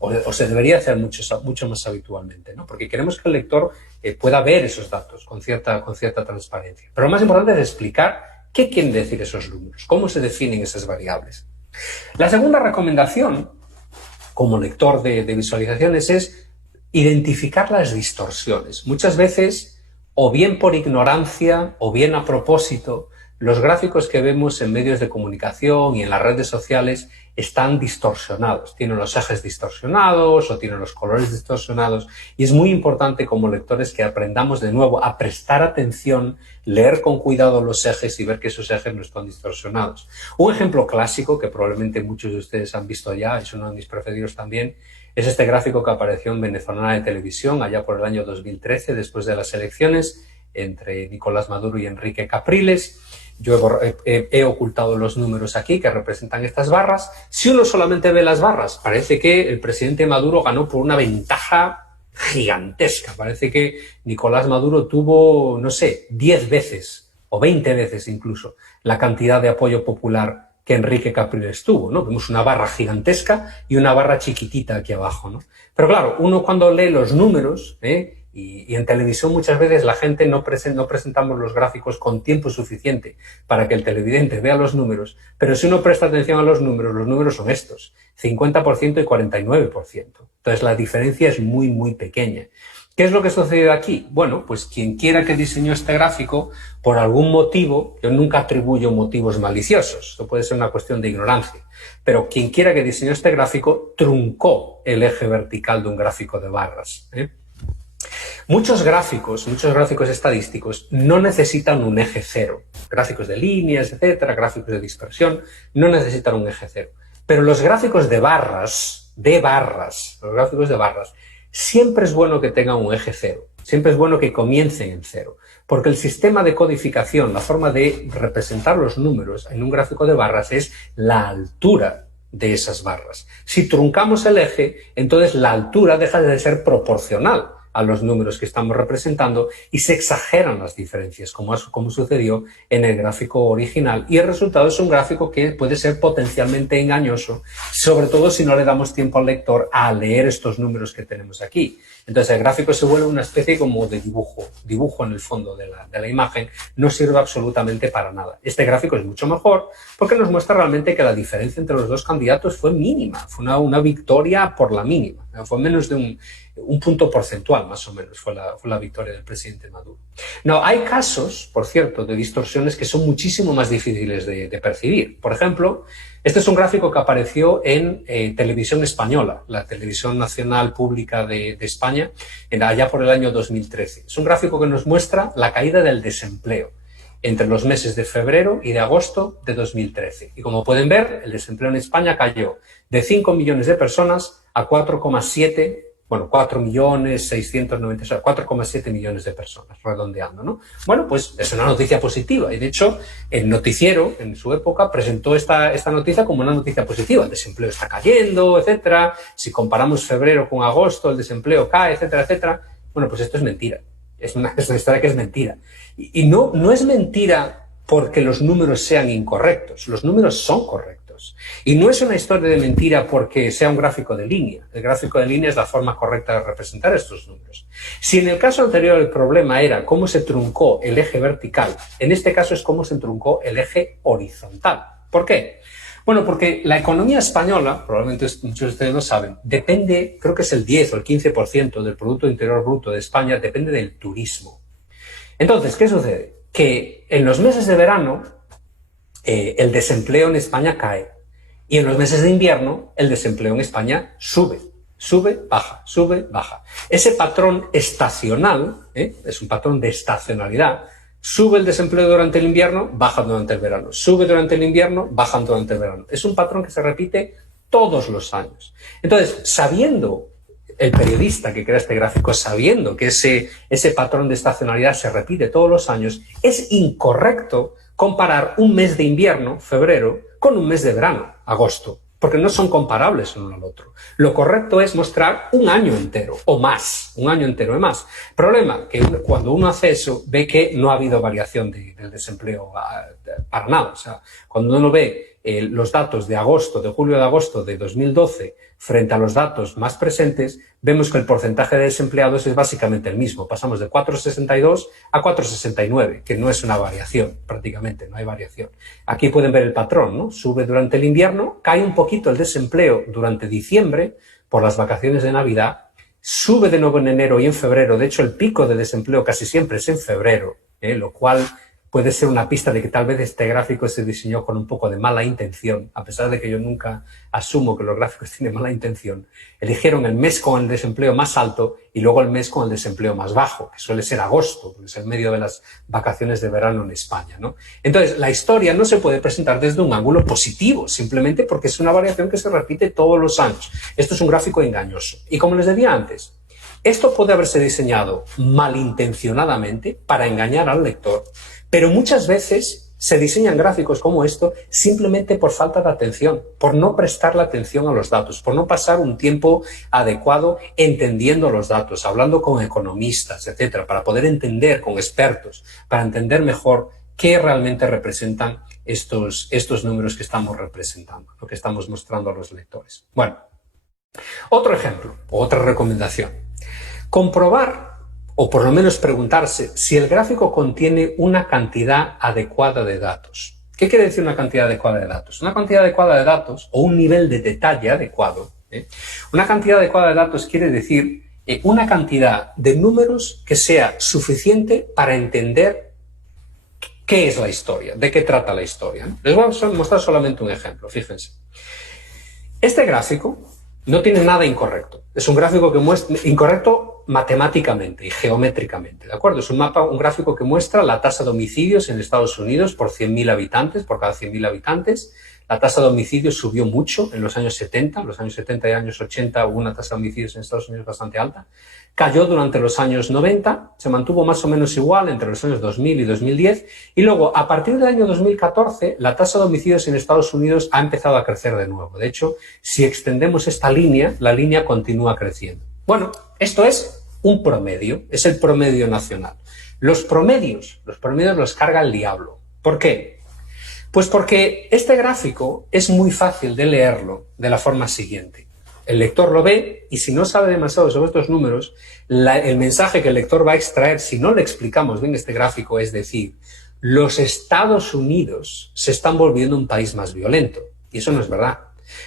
o se debería hacer mucho más habitualmente, ¿no? Porque queremos que el lector pueda ver esos datos con cierta transparencia. Pero lo más importante es explicar qué quieren decir esos números, cómo se definen esas variables. La segunda recomendación, como lector de visualizaciones, es identificar las distorsiones. Muchas veces, o bien por ignorancia, o bien a propósito, los gráficos que vemos en medios de comunicación y en las redes sociales están distorsionados, tienen los ejes distorsionados o tienen los colores distorsionados, y es muy importante como lectores que aprendamos de nuevo a prestar atención, leer con cuidado los ejes y ver que esos ejes no están distorsionados. Un ejemplo clásico que probablemente muchos de ustedes han visto ya, es uno de mis preferidos también, es este gráfico que apareció en Venezolana de Televisión allá por el año 2013, después de las elecciones entre Nicolás Maduro y Enrique Capriles. Yo he ocultado los números aquí que representan estas barras. Si uno solamente ve las barras, parece que el presidente Maduro ganó por una ventaja gigantesca. Parece que Nicolás Maduro tuvo, no sé, 10 veces o 20 veces incluso la cantidad de apoyo popular que Enrique Capriles tuvo, ¿no? Vemos una barra gigantesca y una barra chiquitita aquí abajo, ¿no? Pero claro, uno cuando lee los números, y en televisión muchas veces la gente no presentamos los gráficos con tiempo suficiente para que el televidente vea los números, pero si uno presta atención a los números son estos, 50% y 49%. Entonces la diferencia es muy, muy pequeña. ¿Qué es lo que sucede aquí? Bueno, pues quien quiera que diseñó este gráfico, por algún motivo, yo nunca atribuyo motivos maliciosos, esto puede ser una cuestión de ignorancia, pero quien quiera que diseñó este gráfico truncó el eje vertical de un gráfico de barras, Muchos gráficos estadísticos no necesitan un eje cero. Gráficos de líneas, etcétera, gráficos de dispersión, no necesitan un eje cero. Pero los gráficos de barras, siempre es bueno que tengan un eje cero. Siempre es bueno que comiencen en cero. Porque el sistema de codificación, la forma de representar los números en un gráfico de barras es la altura de esas barras. Si truncamos el eje, entonces la altura deja de ser proporcional a los números que estamos representando y se exageran las diferencias, como sucedió en el gráfico original. Y el resultado es un gráfico que puede ser potencialmente engañoso, sobre todo si no le damos tiempo al lector a leer estos números que tenemos aquí. Entonces el gráfico se vuelve una especie como de dibujo en el fondo de la imagen, no sirve absolutamente para nada. Este gráfico es mucho mejor porque nos muestra realmente que la diferencia entre los dos candidatos fue mínima, fue una victoria por la mínima, fue menos de un punto porcentual más o menos, fue la victoria del presidente Maduro. No, hay casos, por cierto, de distorsiones que son muchísimo más difíciles de percibir. Por ejemplo, este es un gráfico que apareció en Televisión Española, la televisión nacional pública de España, allá por el año 2013. Es un gráfico que nos muestra la caída del desempleo entre los meses de febrero y de agosto de 2013. Y como pueden ver, el desempleo en España cayó de 5 millones de personas a 4,7, bueno, 4.690.000, 4,7 millones de personas, redondeando, ¿no? Bueno, pues es una noticia positiva. Y de hecho, el noticiero, en su época, presentó esta noticia como una noticia positiva. El desempleo está cayendo, etcétera. Si comparamos febrero con agosto, el desempleo cae, etcétera, etcétera. Bueno, pues esto es mentira. Es una historia que es mentira. Y no es mentira porque los números sean incorrectos. Los números son correctos. Y no es una historia de mentira porque sea un gráfico de línea. El gráfico de línea es la forma correcta de representar estos números. Si en el caso anterior el problema era cómo se truncó el eje vertical, en este caso es cómo se truncó el eje horizontal. ¿Por qué? Bueno, porque la economía española, probablemente muchos de ustedes lo saben, depende, creo que es el 10 o el 15% del Producto Interior Bruto de España, depende del turismo. Entonces, ¿qué sucede? Que en los meses de verano el desempleo en España cae y en los meses de invierno el desempleo en España sube, baja, sube, baja. Ese patrón estacional, es un patrón de estacionalidad. Sube el desempleo durante el invierno, baja durante el verano. Sube durante el invierno, baja durante el verano. Es un patrón que se repite todos los años. Entonces, sabiendo el periodista que crea este gráfico, sabiendo que ese patrón de estacionalidad se repite todos los años, es incorrecto comparar un mes de invierno, febrero, con un mes de verano, agosto, porque no son comparables uno al otro. Lo correcto es mostrar un año entero o más, un año entero o más. Problema, que cuando uno hace eso, ve que no ha habido variación del desempleo para nada. O sea, cuando uno ve los datos de julio de agosto de 2012 frente a los datos más presentes, vemos que el porcentaje de desempleados es básicamente el mismo. Pasamos de 4,62 a 4,69, que no es una variación, prácticamente, no hay variación. Aquí pueden ver el patrón, ¿no? Sube durante el invierno, cae un poquito el desempleo durante diciembre por las vacaciones de Navidad, sube de nuevo en enero y en febrero. De hecho, el pico de desempleo casi siempre es en febrero, lo cual puede ser una pista de que tal vez este gráfico se diseñó con un poco de mala intención, a pesar de que yo nunca asumo que los gráficos tienen mala intención. Eligieron el mes con el desempleo más alto y luego el mes con el desempleo más bajo, que suele ser agosto, porque es el medio de las vacaciones de verano en España, ¿no? Entonces, la historia no se puede presentar desde un ángulo positivo, simplemente porque es una variación que se repite todos los años. Esto es un gráfico engañoso. Y como les decía antes, esto puede haberse diseñado malintencionadamente para engañar al lector, pero muchas veces se diseñan gráficos como esto simplemente por falta de atención, por no prestarle atención a los datos, por no pasar un tiempo adecuado entendiendo los datos, hablando con economistas, etcétera, para poder entender con expertos, para entender mejor qué realmente representan estos números que estamos representando, lo que estamos mostrando a los lectores. Bueno, otro ejemplo, otra recomendación. Comprobar o por lo menos preguntarse si el gráfico contiene una cantidad adecuada de datos. ¿Qué quiere decir una cantidad adecuada de datos? Una cantidad adecuada de datos o un nivel de detalle adecuado. Una cantidad adecuada de datos quiere decir una cantidad de números que sea suficiente para entender qué es la historia, de qué trata la historia. Les voy a mostrar solamente un ejemplo, fíjense. Este gráfico no tiene nada incorrecto. Es un gráfico que muestra incorrecto matemáticamente y geométricamente, ¿de acuerdo? Es un gráfico que muestra la tasa de homicidios en Estados Unidos por 100.000 habitantes, por cada 100.000 habitantes. La tasa de homicidios subió mucho en los años 70. En los años 70 y años 80 hubo una tasa de homicidios en Estados Unidos bastante alta. Cayó durante los años 90, se mantuvo más o menos igual entre los años 2000 y 2010. Y luego, a partir del año 2014, la tasa de homicidios en Estados Unidos ha empezado a crecer de nuevo. De hecho, si extendemos esta línea, la línea continúa creciendo. Bueno, esto es un promedio, es el promedio nacional. Los promedios los carga el diablo. ¿Por qué? Pues porque este gráfico es muy fácil de leerlo de la forma siguiente. El lector lo ve y si no sabe demasiado sobre estos números, el mensaje que el lector va a extraer, si no le explicamos bien este gráfico, es decir, los Estados Unidos se están volviendo un país más violento. Y eso no es verdad.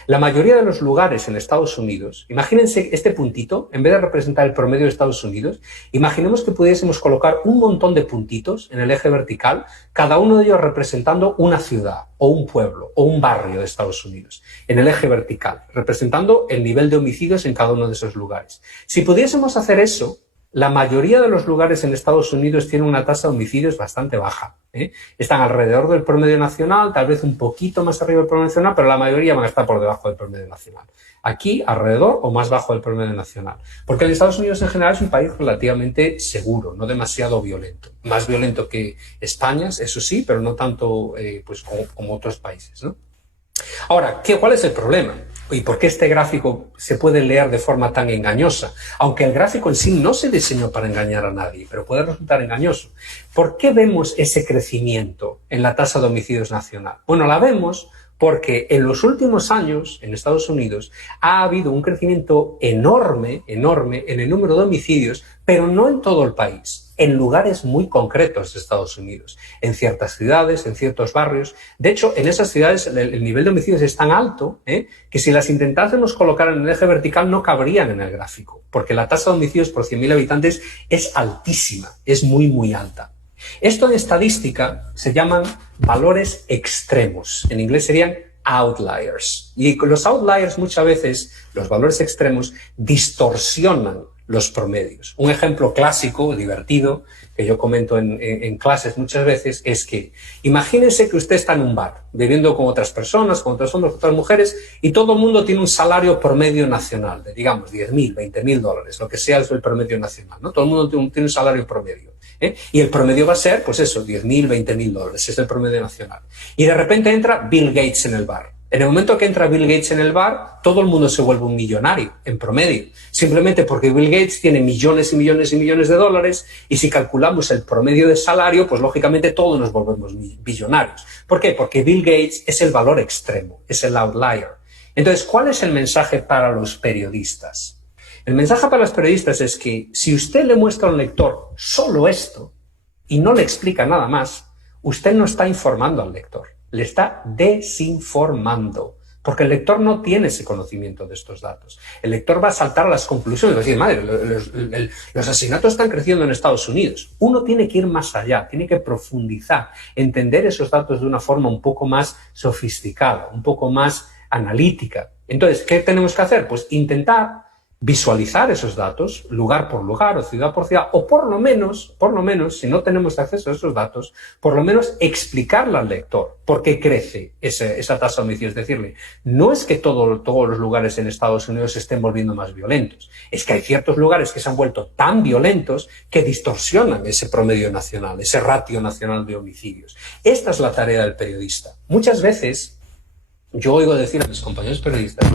La mayoría de los lugares en Estados Unidos, imagínense este puntito, en vez de representar el promedio de Estados Unidos, imaginemos que pudiésemos colocar un montón de puntitos en el eje vertical, cada uno de ellos representando una ciudad o un pueblo o un barrio de Estados Unidos, en el eje vertical, representando el nivel de homicidios en cada uno de esos lugares. Si pudiésemos hacer eso, la mayoría de los lugares en Estados Unidos tienen una tasa de homicidios bastante baja. Están alrededor del promedio nacional, tal vez un poquito más arriba del promedio nacional, pero la mayoría van a estar por debajo del promedio nacional. Aquí, alrededor o más bajo del promedio nacional. Porque en Estados Unidos en general es un país relativamente seguro, no demasiado violento. Más violento que España, eso sí, pero no tanto pues como otros países, ¿no? Ahora, ¿cuál es el problema? ¿Y por qué este gráfico se puede leer de forma tan engañosa? Aunque el gráfico en sí no se diseñó para engañar a nadie, pero puede resultar engañoso. ¿Por qué vemos ese crecimiento en la tasa de homicidios nacional? Bueno, la vemos porque en los últimos años en Estados Unidos ha habido un crecimiento enorme en el número de homicidios, pero no en todo el país, en lugares muy concretos de Estados Unidos, en ciertas ciudades, en ciertos barrios. De hecho, en esas ciudades el nivel de homicidios es tan alto que si las intentásemos colocar en el eje vertical no cabrían en el gráfico, porque la tasa de homicidios por 100.000 habitantes es altísima, es muy, muy alta. Esto en estadística se llaman valores extremos. En inglés serían outliers. Y los outliers muchas veces, los valores extremos, distorsionan los promedios. Un ejemplo clásico, divertido, que yo comento en clases muchas veces, es que imagínense que usted está en un bar, bebiendo con otras personas, con otros hombres, con otras mujeres, y todo el mundo tiene un salario promedio nacional de, digamos, 10.000, 20.000 dólares, lo que sea es el promedio nacional, ¿no? Todo el mundo tiene un salario promedio. Y el promedio va a ser, pues eso, 10.000, 20.000 dólares, es el promedio nacional. Y de repente entra Bill Gates en el bar. En el momento que entra Bill Gates en el bar, todo el mundo se vuelve un millonario, en promedio. Simplemente porque Bill Gates tiene millones y millones y millones de dólares y si calculamos el promedio de salario, pues lógicamente todos nos volvemos billonarios. ¿Por qué? Porque Bill Gates es el valor extremo, es el outlier. Entonces, ¿cuál es el mensaje para los periodistas? El mensaje para los periodistas es que si usted le muestra a un lector solo esto y no le explica nada más, usted no está informando al lector, le está desinformando. porque el lector no tiene ese conocimiento de estos datos. El lector va a saltar a las conclusiones, va a decir, madre, los asesinatos están creciendo en Estados Unidos. Uno tiene que ir más allá, tiene que profundizar, entender esos datos de una forma un poco más sofisticada, un poco más analítica. Entonces, ¿qué tenemos que hacer? Pues intentar visualizar esos datos, lugar por lugar o ciudad por ciudad, o por lo menos, si no tenemos acceso a esos datos, por lo menos explicarle al lector por qué crece esa tasa de homicidios. Es decirle, no es que todos los lugares en Estados Unidos se estén volviendo más violentos, es que hay ciertos lugares que se han vuelto tan violentos que distorsionan ese promedio nacional, ese ratio nacional de homicidios. Esta es la tarea del periodista. Muchas veces yo oigo decir a mis compañeros periodistas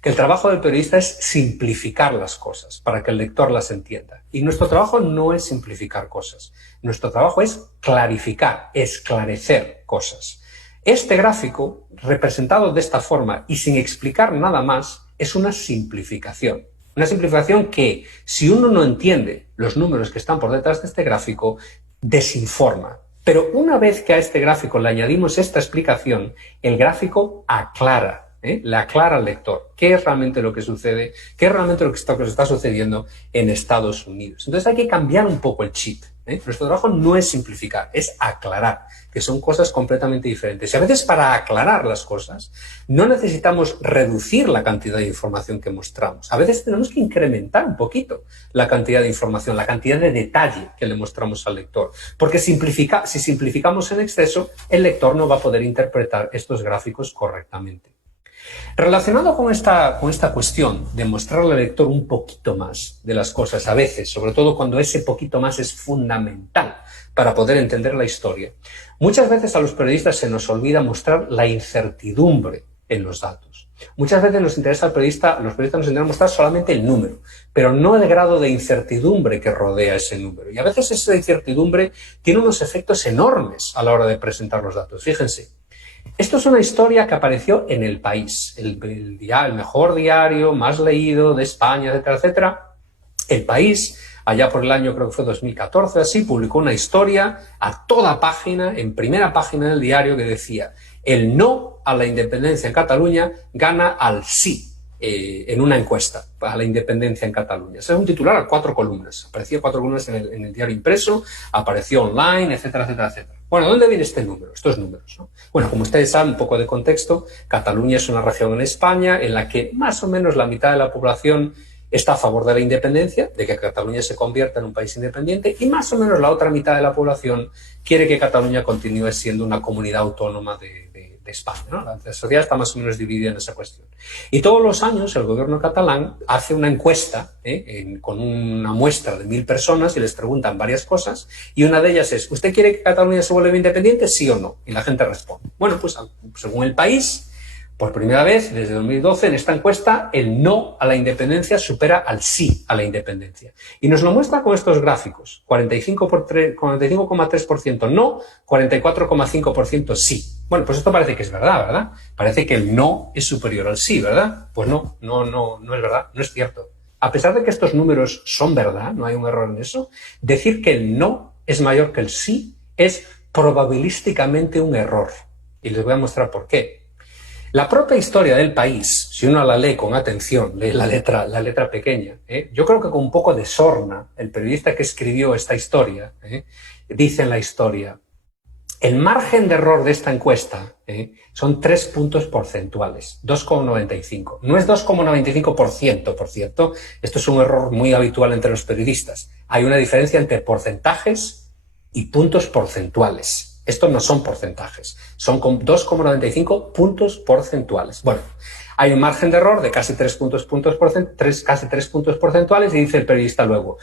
que el trabajo del periodista es simplificar las cosas para que el lector las entienda. Y nuestro trabajo no es simplificar cosas. Nuestro trabajo es clarificar, esclarecer cosas. Este gráfico, representado de esta forma y sin explicar nada más, es una simplificación. Una simplificación que, si uno no entiende los números que están por detrás de este gráfico, desinforma. Pero una vez que a este gráfico le añadimos esta explicación, el gráfico aclara. Le aclara al lector qué es realmente lo que sucede, qué es realmente lo que está sucediendo en Estados Unidos. Entonces hay que cambiar un poco el chip. Nuestro trabajo no es simplificar, es aclarar, que son cosas completamente diferentes. Y a veces para aclarar las cosas no necesitamos reducir la cantidad de información que mostramos. A veces tenemos que incrementar un poquito la cantidad de información, la cantidad de detalle que le mostramos al lector. Porque si simplificamos en exceso, el lector no va a poder interpretar estos gráficos correctamente. Relacionado con esta cuestión de mostrarle al lector un poquito más de las cosas, a veces, sobre todo cuando ese poquito más es fundamental para poder entender la historia, muchas veces a los periodistas se nos olvida mostrar la incertidumbre en los datos. Muchas veces los periodistas nos intentan mostrar solamente el número, pero no el grado de incertidumbre que rodea ese número. Y a veces esa incertidumbre tiene unos efectos enormes a la hora de presentar los datos. Fíjense. Esto es una historia que apareció en El País, el mejor diario, más leído de España, etcétera, etcétera. El País, allá por el año, creo que fue 2014, así, publicó una historia a toda página, en primera página del diario, que decía: el no a la independencia en Cataluña gana al sí en una encuesta a la independencia en Cataluña. Ese es un titular a 4 columnas. Aparecía 4 columnas en el diario impreso, apareció online, etcétera, etcétera, etcétera. Bueno, ¿dónde viene este número? Estos números, ¿no? Bueno, como ustedes saben, un poco de contexto, Cataluña es una región en España en la que más o menos la mitad de la población está a favor de la independencia, de que Cataluña se convierta en un país independiente, y más o menos la otra mitad de la población quiere que Cataluña continúe siendo una comunidad autónoma de España, ¿no? La sociedad está más o menos dividida en esa cuestión. Y todos los años el gobierno catalán hace una encuesta con una muestra de 1000 personas y les preguntan varias cosas, y una de ellas es: ¿usted quiere que Cataluña se vuelva independiente, sí o no? Y la gente responde. Bueno, pues según El País, por primera vez, desde 2012, en esta encuesta, el no a la independencia supera al sí a la independencia. Y nos lo muestra con estos gráficos: 45,3% no, 44,5% sí. Bueno, pues esto parece que es verdad, ¿verdad? Parece que el no es superior al sí, ¿verdad? Pues no es verdad, no es cierto. A pesar de que estos números son verdad, no hay un error en eso, decir que el no es mayor que el sí es probabilísticamente un error. Y les voy a mostrar por qué. La propia historia del País, si uno la lee con atención, lee la letra pequeña, yo creo que con un poco de sorna, el periodista que escribió esta historia, dice en la historia: el margen de error de esta encuesta son 3 puntos porcentuales, 2,95. No es 2,95%, por cierto. Esto es un error muy habitual entre los periodistas. Hay una diferencia entre porcentajes y puntos porcentuales. Estos no son porcentajes, son 2,95 puntos porcentuales. Bueno, hay un margen de error de casi 3 puntos porcentuales, y dice el periodista luego: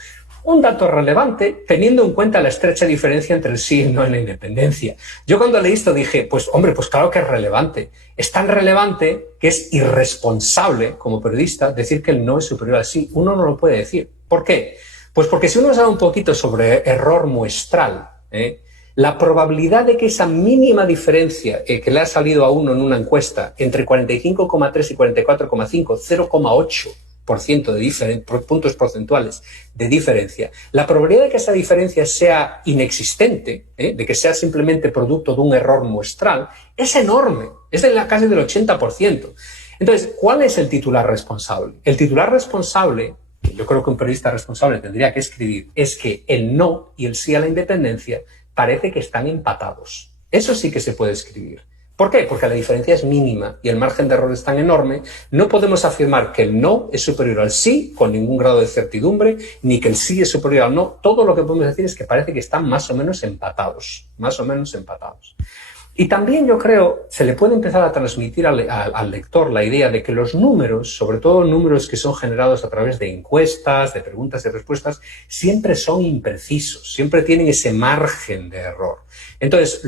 un dato relevante teniendo en cuenta la estrecha diferencia entre el sí y el no en la independencia. Yo cuando leí esto dije, pues hombre, pues claro que es relevante. Es tan relevante que es irresponsable como periodista decir que el no es superior al sí. Uno no lo puede decir. ¿Por qué? Pues porque si uno sabe un poquito sobre error muestral, la probabilidad de que esa mínima diferencia que le ha salido a uno en una encuesta entre 45,3 y 44,5, 0,8% de puntos porcentuales de diferencia, la probabilidad de que esa diferencia sea inexistente, de que sea simplemente producto de un error muestral, es enorme. Es casi del 80%. Entonces, ¿cuál es el titular responsable? El titular responsable, que yo creo que un periodista responsable tendría que escribir, es que el no y el sí a la independencia parece que están empatados. Eso sí que se puede escribir. ¿Por qué? Porque la diferencia es mínima y el margen de error es tan enorme. No podemos afirmar que el no es superior al sí con ningún grado de certidumbre, ni que el sí es superior al no. Todo lo que podemos decir es que parece que están más o menos empatados. Más o menos empatados. Y también yo creo se le puede empezar a transmitir al lector la idea de que los números, sobre todo números que son generados a través de encuestas, de preguntas y respuestas, siempre son imprecisos, siempre tienen ese margen de error. Entonces,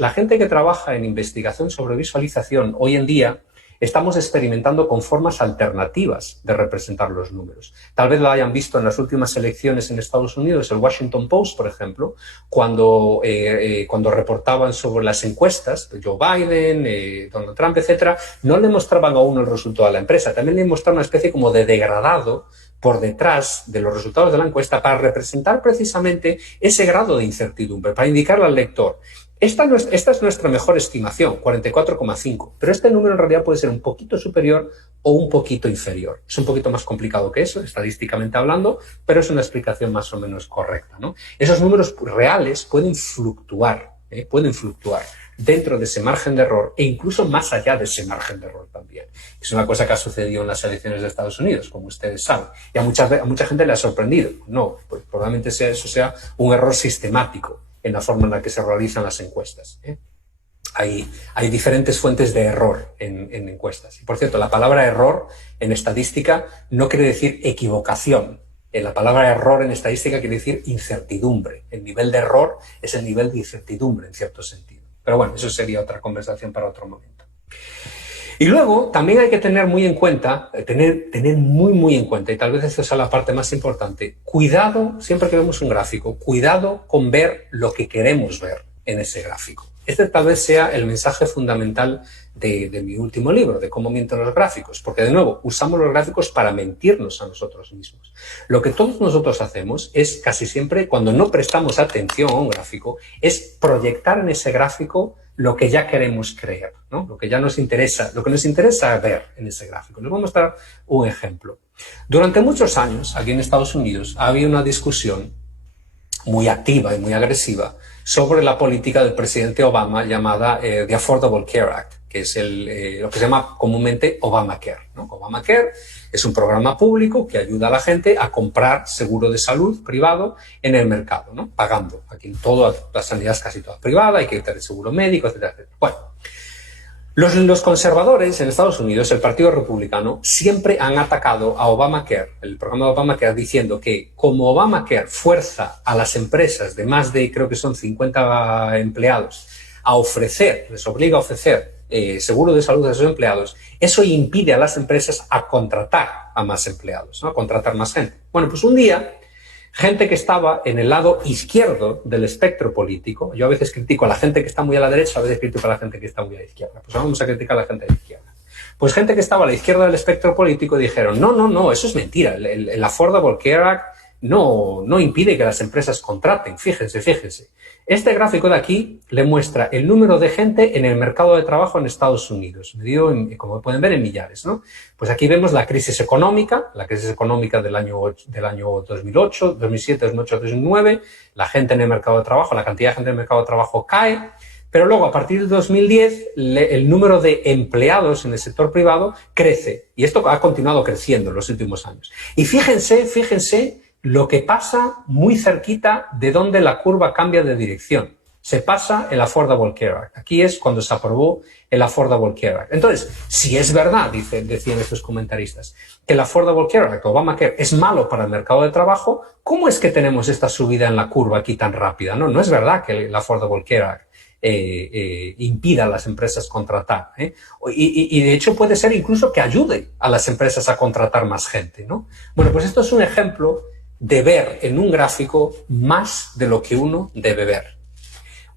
la gente que trabaja en investigación sobre visualización hoy en día estamos experimentando con formas alternativas de representar los números. Tal vez lo hayan visto en las últimas elecciones en Estados Unidos, el Washington Post, por ejemplo, cuando reportaban sobre las encuestas de Joe Biden, Donald Trump, etcétera, no le mostraban a uno el resultado de la empresa, también le mostraban una especie como de degradado por detrás de los resultados de la encuesta para representar precisamente ese grado de incertidumbre, para indicarle al lector: esta es nuestra mejor estimación, 44,5, pero este número en realidad puede ser un poquito superior o un poquito inferior. Es un poquito más complicado que eso, estadísticamente hablando, pero es una explicación más o menos correcta, ¿no? Esos números reales pueden fluctuar dentro de ese margen de error e incluso más allá de ese margen de error también. Es una cosa que ha sucedido en las elecciones de Estados Unidos, como ustedes saben, y a mucha gente le ha sorprendido. No, pues probablemente eso sea un error sistemático en la forma en la que se realizan las encuestas. Hay diferentes fuentes de error en encuestas. Y por cierto, la palabra error en estadística no quiere decir equivocación. La palabra error en estadística quiere decir incertidumbre. El nivel de error es el nivel de incertidumbre, en cierto sentido. Pero bueno, eso sería otra conversación para otro momento. Y luego también hay que tener muy en cuenta, muy en cuenta, y tal vez esa sea la parte más importante, cuidado, siempre que vemos un gráfico, cuidado con ver lo que queremos ver en ese gráfico. Este tal vez sea el mensaje fundamental de mi último libro, de cómo mienten los gráficos, porque de nuevo, usamos los gráficos para mentirnos a nosotros mismos. Lo que todos nosotros hacemos es casi siempre, cuando no prestamos atención a un gráfico, es proyectar en ese gráfico lo que ya queremos creer, ¿no? Lo que nos interesa ver en ese gráfico. Les voy a mostrar un ejemplo. Durante muchos años, aquí en Estados Unidos, había una discusión muy activa y muy agresiva sobre la política del presidente Obama llamada The Affordable Care Act, que es lo que se llama comúnmente Obamacare, ¿no? Obamacare es un programa público que ayuda a la gente a comprar seguro de salud privado en el mercado, ¿no? Pagando. Aquí en toda la sanidad es casi toda privada, hay que tener seguro médico, etcétera, etcétera. Bueno, los conservadores en Estados Unidos, el Partido Republicano, siempre han atacado a Obamacare, el programa de Obamacare, diciendo que como Obamacare fuerza a las empresas de más de, creo que son 50 empleados, les obliga a ofrecer seguro de salud a sus empleados, eso impide a las empresas a contratar a más empleados, ¿no? A contratar más gente. Bueno, pues un día, gente que estaba en el lado izquierdo del espectro político, yo a veces critico a la gente que está muy a la derecha, a veces critico a la gente que está muy a la izquierda, pues vamos a criticar a la gente de la izquierda. Pues gente que estaba a la izquierda del espectro político dijeron, no, eso es mentira, el Affordable Care Act no impide que las empresas contraten, fíjense. Este gráfico de aquí le muestra el número de gente en el mercado de trabajo en Estados Unidos, medido, como pueden ver, en millares, ¿no? Pues aquí vemos la crisis económica del año 2008, 2007, 2008, 2009, la gente en el mercado de trabajo, la cantidad de gente en el mercado de trabajo cae, pero luego a partir del 2010 el número de empleados en el sector privado crece, y esto ha continuado creciendo en los últimos años. Y fíjense lo que pasa muy cerquita de donde la curva cambia de dirección. Se pasa el Affordable Care Act. Aquí es cuando se aprobó el Affordable Care Act. Entonces, si es verdad, decían estos comentaristas, que el Affordable Care Act, Obamacare, es malo para el mercado de trabajo, ¿cómo es que tenemos esta subida en la curva aquí tan rápida? No es verdad que el Affordable Care Act impida a las empresas contratar, y de hecho puede ser incluso que ayude a las empresas a contratar más gente, ¿no? Bueno, pues esto es un ejemplo de ver en un gráfico más de lo que uno debe ver.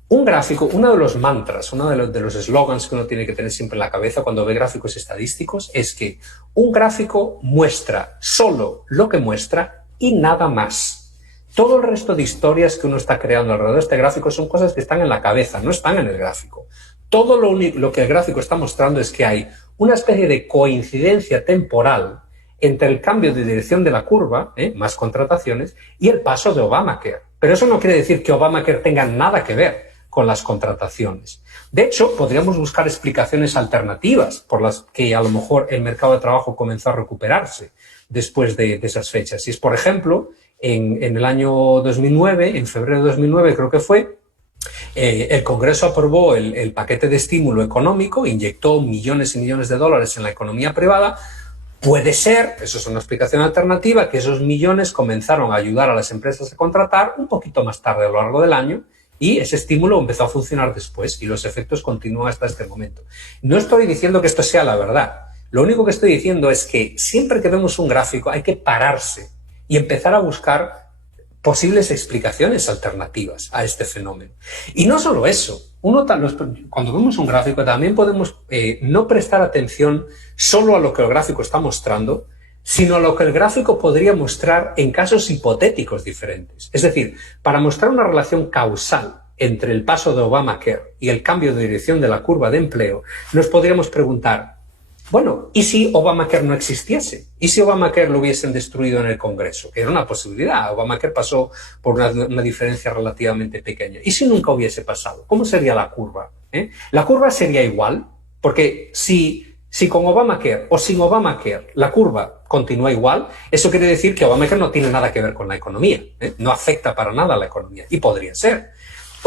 Un gráfico, uno de los mantras, uno de los eslogans que uno tiene que tener siempre en la cabeza cuando ve gráficos estadísticos es que un gráfico muestra solo lo que muestra y nada más. Todo el resto de historias que uno está creando alrededor de este gráfico son cosas que están en la cabeza, no están en el gráfico. Todo lo que el gráfico está mostrando es que hay una especie de coincidencia temporal entre el cambio de dirección de la curva, más contrataciones, y el paso de Obamacare. Pero eso no quiere decir que Obamacare tenga nada que ver con las contrataciones. De hecho, podríamos buscar explicaciones alternativas por las que a lo mejor el mercado de trabajo comenzó a recuperarse después de esas fechas. Y es, por ejemplo, en el año 2009, en febrero de 2009 creo que fue, el Congreso aprobó el paquete de estímulo económico, inyectó millones y millones de dólares en la economía privada. Puede ser, eso es una explicación alternativa, que esos millones comenzaron a ayudar a las empresas a contratar un poquito más tarde a lo largo del año y ese estímulo empezó a funcionar después y los efectos continúan hasta este momento. No estoy diciendo que esto sea la verdad. Lo único que estoy diciendo es que siempre que vemos un gráfico hay que pararse y empezar a buscar posibles explicaciones alternativas a este fenómeno. Y no solo eso, cuando vemos un gráfico también podemos no prestar atención solo a lo que el gráfico está mostrando, sino a lo que el gráfico podría mostrar en casos hipotéticos diferentes. Es decir, para mostrar una relación causal entre el paso de Obamacare y el cambio de dirección de la curva de empleo, nos podríamos preguntar, bueno, ¿y si Obamacare no existiese? ¿Y si Obamacare lo hubiesen destruido en el Congreso? Que era una posibilidad. Obamacare pasó por una diferencia relativamente pequeña. ¿Y si nunca hubiese pasado? ¿Cómo sería la curva? La curva sería igual, porque si con Obamacare o sin Obamacare la curva continúa igual, eso quiere decir que Obamacare no tiene nada que ver con la economía, no afecta para nada a la economía, y podría ser.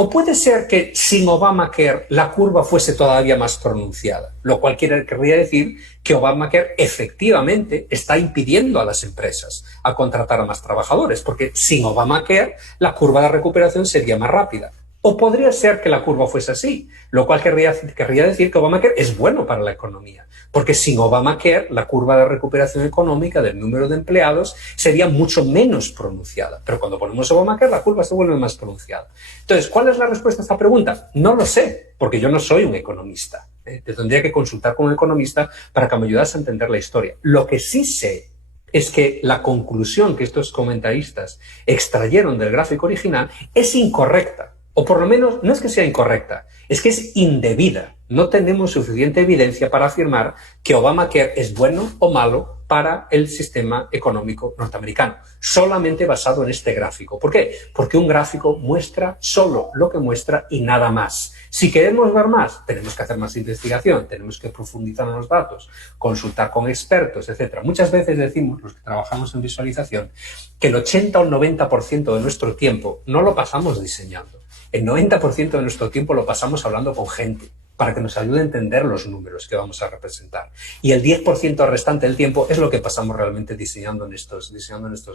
O puede ser que sin Obamacare la curva fuese todavía más pronunciada, lo cual querría decir que Obamacare efectivamente está impidiendo a las empresas a contratar a más trabajadores, porque sin Obamacare la curva de recuperación sería más rápida. O podría ser que la curva fuese así, lo cual querría decir que Obamacare es bueno para la economía, porque sin Obamacare la curva de recuperación económica del número de empleados sería mucho menos pronunciada. Pero cuando ponemos Obamacare la curva se vuelve más pronunciada. Entonces, ¿cuál es la respuesta a esta pregunta? No lo sé, porque yo no soy un economista. Te tendría que consultar con un economista para que me ayudase a entender la historia. Lo que sí sé es que la conclusión que estos comentaristas extrayeron del gráfico original es incorrecta. O por lo menos, no es que sea incorrecta, es que es indebida. No tenemos suficiente evidencia para afirmar que Obamacare es bueno o malo para el sistema económico norteamericano, solamente basado en este gráfico. ¿Por qué? Porque un gráfico muestra solo lo que muestra y nada más. Si queremos ver más, tenemos que hacer más investigación, tenemos que profundizar en los datos, consultar con expertos, etc. Muchas veces decimos, los que trabajamos en visualización, que el 80 o el 90% de nuestro tiempo no lo pasamos diseñando. El 90% de nuestro tiempo lo pasamos hablando con gente para que nos ayude a entender los números que vamos a representar. Y el 10% restante del tiempo es lo que pasamos realmente diseñando en estos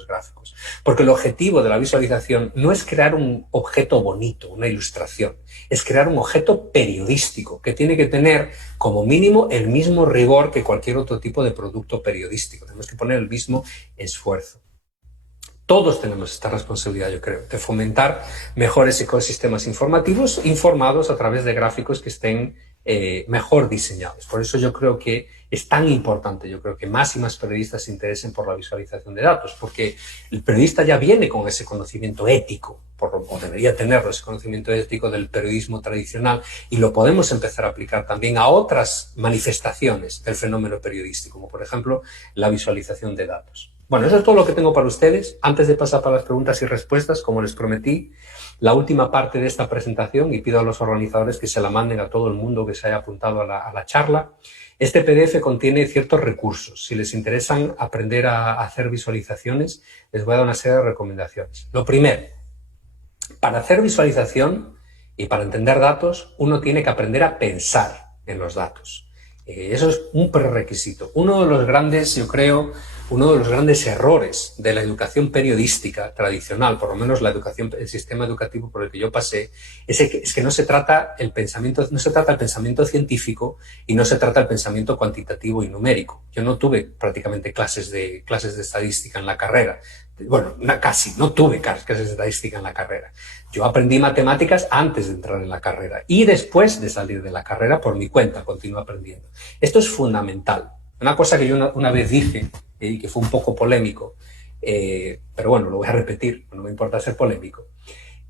gráficos. Porque el objetivo de la visualización no es crear un objeto bonito, una ilustración, es crear un objeto periodístico que tiene que tener como mínimo el mismo rigor que cualquier otro tipo de producto periodístico. Tenemos que poner el mismo esfuerzo. Todos tenemos esta responsabilidad, yo creo, de fomentar mejores ecosistemas informativos informados a través de gráficos que estén mejor diseñados. Por eso yo creo que es tan importante, yo creo que más y más periodistas se interesen por la visualización de datos, porque el periodista ya viene con ese conocimiento ético, o debería tenerlo, ese conocimiento ético del periodismo tradicional, y lo podemos empezar a aplicar también a otras manifestaciones del fenómeno periodístico, como por ejemplo la visualización de datos. Bueno, eso es todo lo que tengo para ustedes. Antes de pasar para las preguntas y respuestas, como les prometí, la última parte de esta presentación, y pido a los organizadores que se la manden a todo el mundo que se haya apuntado a la charla. Este PDF contiene ciertos recursos. Si les interesan aprender a hacer visualizaciones, les voy a dar una serie de recomendaciones. Lo primero, para hacer visualización y para entender datos, uno tiene que aprender a pensar en los datos. Eso es un prerequisito. Uno de los grandes, yo creo, uno de los grandes errores de la educación periodística tradicional, por lo menos el sistema educativo por el que yo pasé, es que no se trata el pensamiento científico y no se trata el pensamiento cuantitativo y numérico. Yo no tuve prácticamente clases de estadística en la carrera. Bueno, casi, no tuve clases de estadística en la carrera. Yo aprendí matemáticas antes de entrar en la carrera y después de salir de la carrera por mi cuenta, continúo aprendiendo. Esto es fundamental. Una cosa que yo una vez dije y que fue un poco polémico, pero bueno, lo voy a repetir, no me importa ser polémico.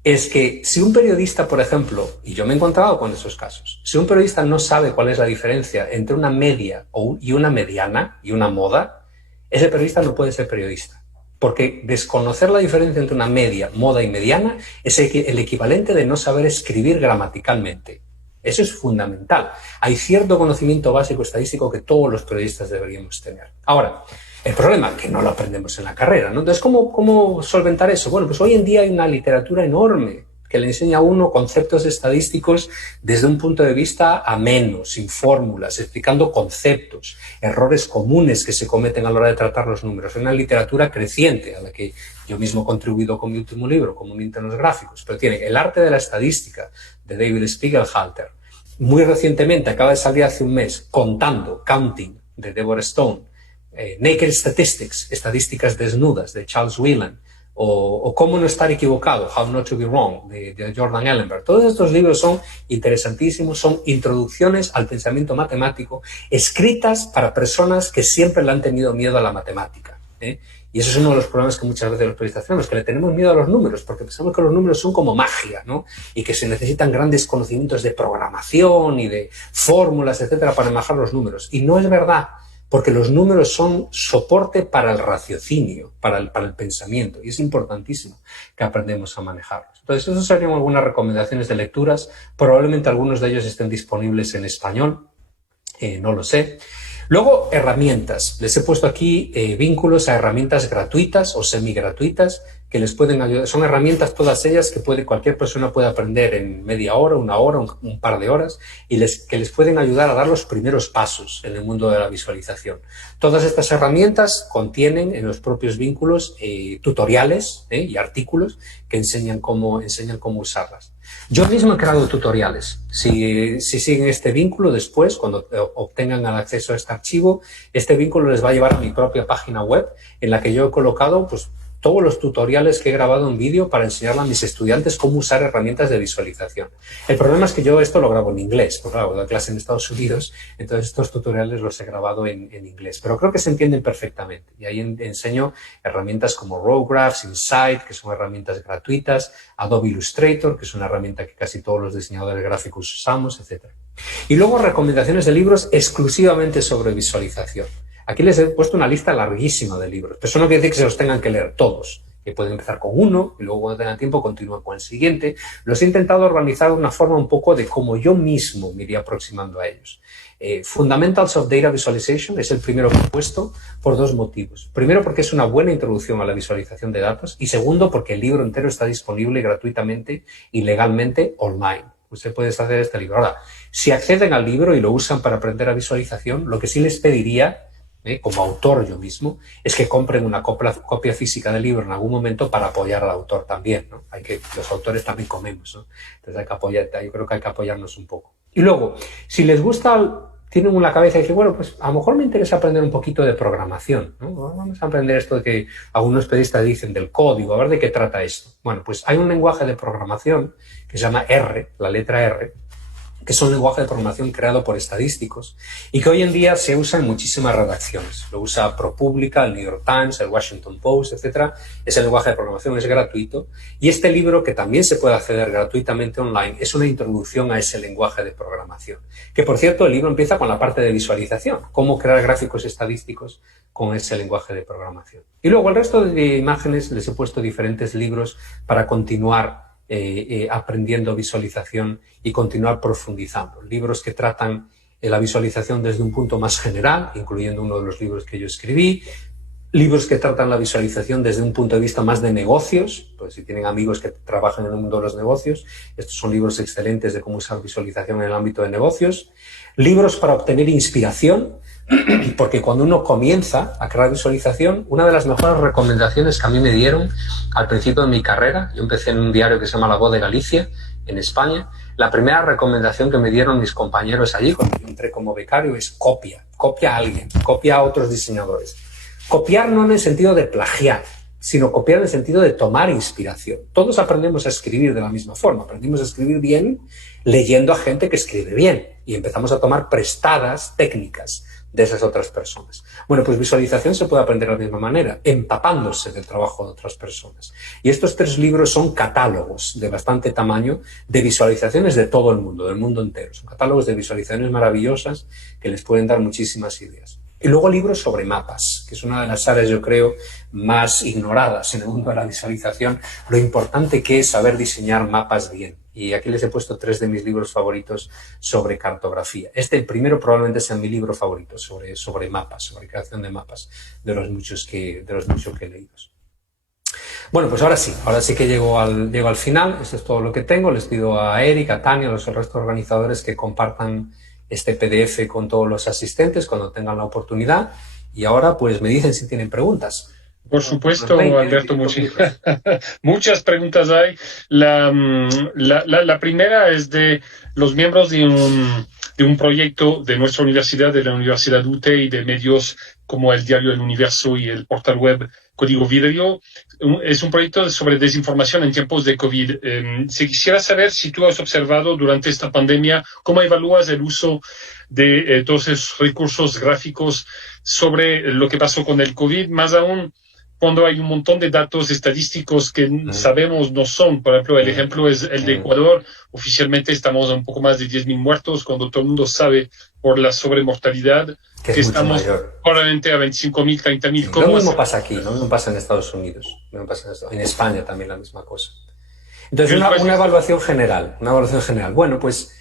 es que si un periodista, por ejemplo, y yo me he encontrado con esos casos, si un periodista no sabe cuál es la diferencia entre una media y una mediana y una moda, ese periodista no puede ser periodista. Porque desconocer la diferencia entre una media, moda y mediana es el equivalente de no saber escribir gramaticalmente. Eso es fundamental. Hay cierto conocimiento básico estadístico que todos los periodistas deberíamos tener. Ahora, el problema es que no lo aprendemos en la carrera, ¿no? Entonces, ¿cómo solventar eso? Bueno, pues hoy en día hay una literatura enorme que le enseña a uno conceptos estadísticos desde un punto de vista ameno, sin fórmulas, explicando conceptos, errores comunes que se cometen a la hora de tratar los números. Es una literatura creciente a la que yo mismo he contribuido con mi último libro, Comúnmente en los gráficos, pero tiene El arte de la estadística, de David Spiegelhalter. Muy recientemente, acaba de salir hace un mes, Counting, de Deborah Stone. Naked Statistics, Estadísticas Desnudas, de Charles Whelan, o Cómo no estar equivocado, How not to be wrong, de Jordan Ellenberg. Todos estos libros son interesantísimos, son introducciones al pensamiento matemático, escritas para personas que siempre le han tenido miedo a la matemática, ¿eh? Y eso es uno de los problemas que muchas veces los periodistas tenemos, que le tenemos miedo a los números, porque pensamos que los números son como magia, ¿no? Y que se necesitan grandes conocimientos de programación y de fórmulas, etcétera, para manejar los números. Y no es verdad. Porque los números son soporte para el raciocinio, para el pensamiento, y es importantísimo que aprendamos a manejarlos. Entonces, esas serían algunas recomendaciones de lecturas. Probablemente algunos de ellos estén disponibles en español, no lo sé. Luego, herramientas. Les he puesto aquí vínculos a herramientas gratuitas o semigratuitas que les pueden ayudar. Son herramientas todas ellas que cualquier persona puede aprender en media hora, una hora, un par de horas, y que les pueden ayudar a dar los primeros pasos en el mundo de la visualización. Todas estas herramientas contienen en los propios vínculos tutoriales y artículos que enseñan cómo usarlas. Yo mismo he creado tutoriales. Si siguen este vínculo después, cuando obtengan el acceso a este archivo, este vínculo les va a llevar a mi propia página web en la que yo he colocado pues, todos los tutoriales que he grabado en vídeo para enseñarle a mis estudiantes cómo usar herramientas de visualización. El problema es que yo esto lo grabo en inglés, porque claro, doy clase en Estados Unidos, entonces estos tutoriales los he grabado en inglés, pero creo que se entienden perfectamente. Y ahí enseño herramientas como Raw Graphs, Insight, que son herramientas gratuitas, Adobe Illustrator, que es una herramienta que casi todos los diseñadores gráficos usamos, etc. Y luego recomendaciones de libros exclusivamente sobre visualización. Aquí les he puesto una lista larguísima de libros, pero eso no quiere decir que se los tengan que leer todos, que pueden empezar con uno y luego cuando tengan tiempo continúen con el siguiente. Los he intentado organizar de una forma un poco de cómo yo mismo me iría aproximando a ellos. Fundamentals of Data Visualization es el primero que he puesto por dos motivos. Primero, porque es una buena introducción a la visualización de datos y segundo, porque el libro entero está disponible gratuitamente y legalmente online. Usted puede hacer este libro. Ahora, si acceden al libro y lo usan para aprender a visualización, lo que sí les pediría como autor yo mismo, es que compren una copia física del libro en algún momento para apoyar al autor también, ¿no? Los autores también comemos, ¿no? Entonces yo creo que hay que apoyarnos un poco. Y luego, si les gusta, tienen una cabeza y dicen, bueno, pues a lo mejor me interesa aprender un poquito de programación, ¿no? Vamos a aprender esto de que algunos periodistas dicen del código, a ver de qué trata esto. Bueno, pues hay un lenguaje de programación que se llama R, la letra R, que es un lenguaje de programación creado por estadísticos y que hoy en día se usa en muchísimas redacciones. Lo usa ProPublica, el New York Times, el Washington Post, etc. Ese lenguaje de programación es gratuito y este libro, que también se puede acceder gratuitamente online, es una introducción a ese lenguaje de programación. Que, por cierto, el libro empieza con la parte de visualización, cómo crear gráficos estadísticos con ese lenguaje de programación. Y luego el resto de imágenes les he puesto diferentes libros para continuar aprendiendo visualización y continuar profundizando. Libros que tratan la visualización desde un punto más general, incluyendo uno de los libros que yo escribí. Libros que tratan la visualización desde un punto de vista más de negocios, pues si tienen amigos que trabajan en el mundo de los negocios, estos son libros excelentes de cómo usar visualización en el ámbito de negocios. Libros para obtener inspiración, porque cuando uno comienza a crear visualización, una de las mejores recomendaciones que a mí me dieron al principio de mi carrera, yo empecé en un diario que se llama La Voz de Galicia, en España, la primera recomendación que me dieron mis compañeros allí, cuando yo entré como becario, es copia a alguien, copia a otros diseñadores. Copiar no en el sentido de plagiar, sino copiar en el sentido de tomar inspiración. Todos aprendemos a escribir de la misma forma, aprendimos a escribir bien leyendo a gente que escribe bien y empezamos a tomar prestadas técnicas de esas otras personas. Bueno, pues visualización se puede aprender de la misma manera, empapándose del trabajo de otras personas. Y estos 3 libros son catálogos de bastante tamaño de visualizaciones de todo el mundo, del mundo entero. Son catálogos de visualizaciones maravillosas que les pueden dar muchísimas ideas. Y luego libros sobre mapas, que es una de las áreas, yo creo, más ignoradas en el mundo de la visualización, lo importante que es saber diseñar mapas bien. Y aquí les he puesto 3 de mis libros favoritos sobre cartografía. El primero probablemente sea mi libro favorito sobre mapas, sobre creación de mapas, de los muchos que he leído. Bueno, pues ahora sí que llego al final. Esto es todo lo que tengo. Les pido a Eric, a Tania, a los restos organizadores que compartan este PDF con todos los asistentes cuando tengan la oportunidad. Y ahora pues me dicen si tienen preguntas. Por supuesto, Alberto, muchas preguntas hay. La primera es de los miembros de un proyecto de nuestra universidad, de la Universidad UTE, y de medios como el Diario del Universo y el portal web Código Vidrio. Es un proyecto sobre desinformación en tiempos de COVID. Se quisiera saber si tú has observado durante esta pandemia, cómo evalúas el uso de todos esos recursos gráficos sobre lo que pasó con el COVID, más aún cuando hay un montón de datos estadísticos que sabemos no son. Por ejemplo, el ejemplo es el de Ecuador. Oficialmente estamos a un poco más de 10.000 muertos, cuando todo el mundo sabe por la sobremortalidad que estamos probablemente a 25.000, 30.000. Lo mismo pasa aquí, no me pasa en Estados Unidos, en España también la misma cosa. Entonces, una evaluación general. Bueno, pues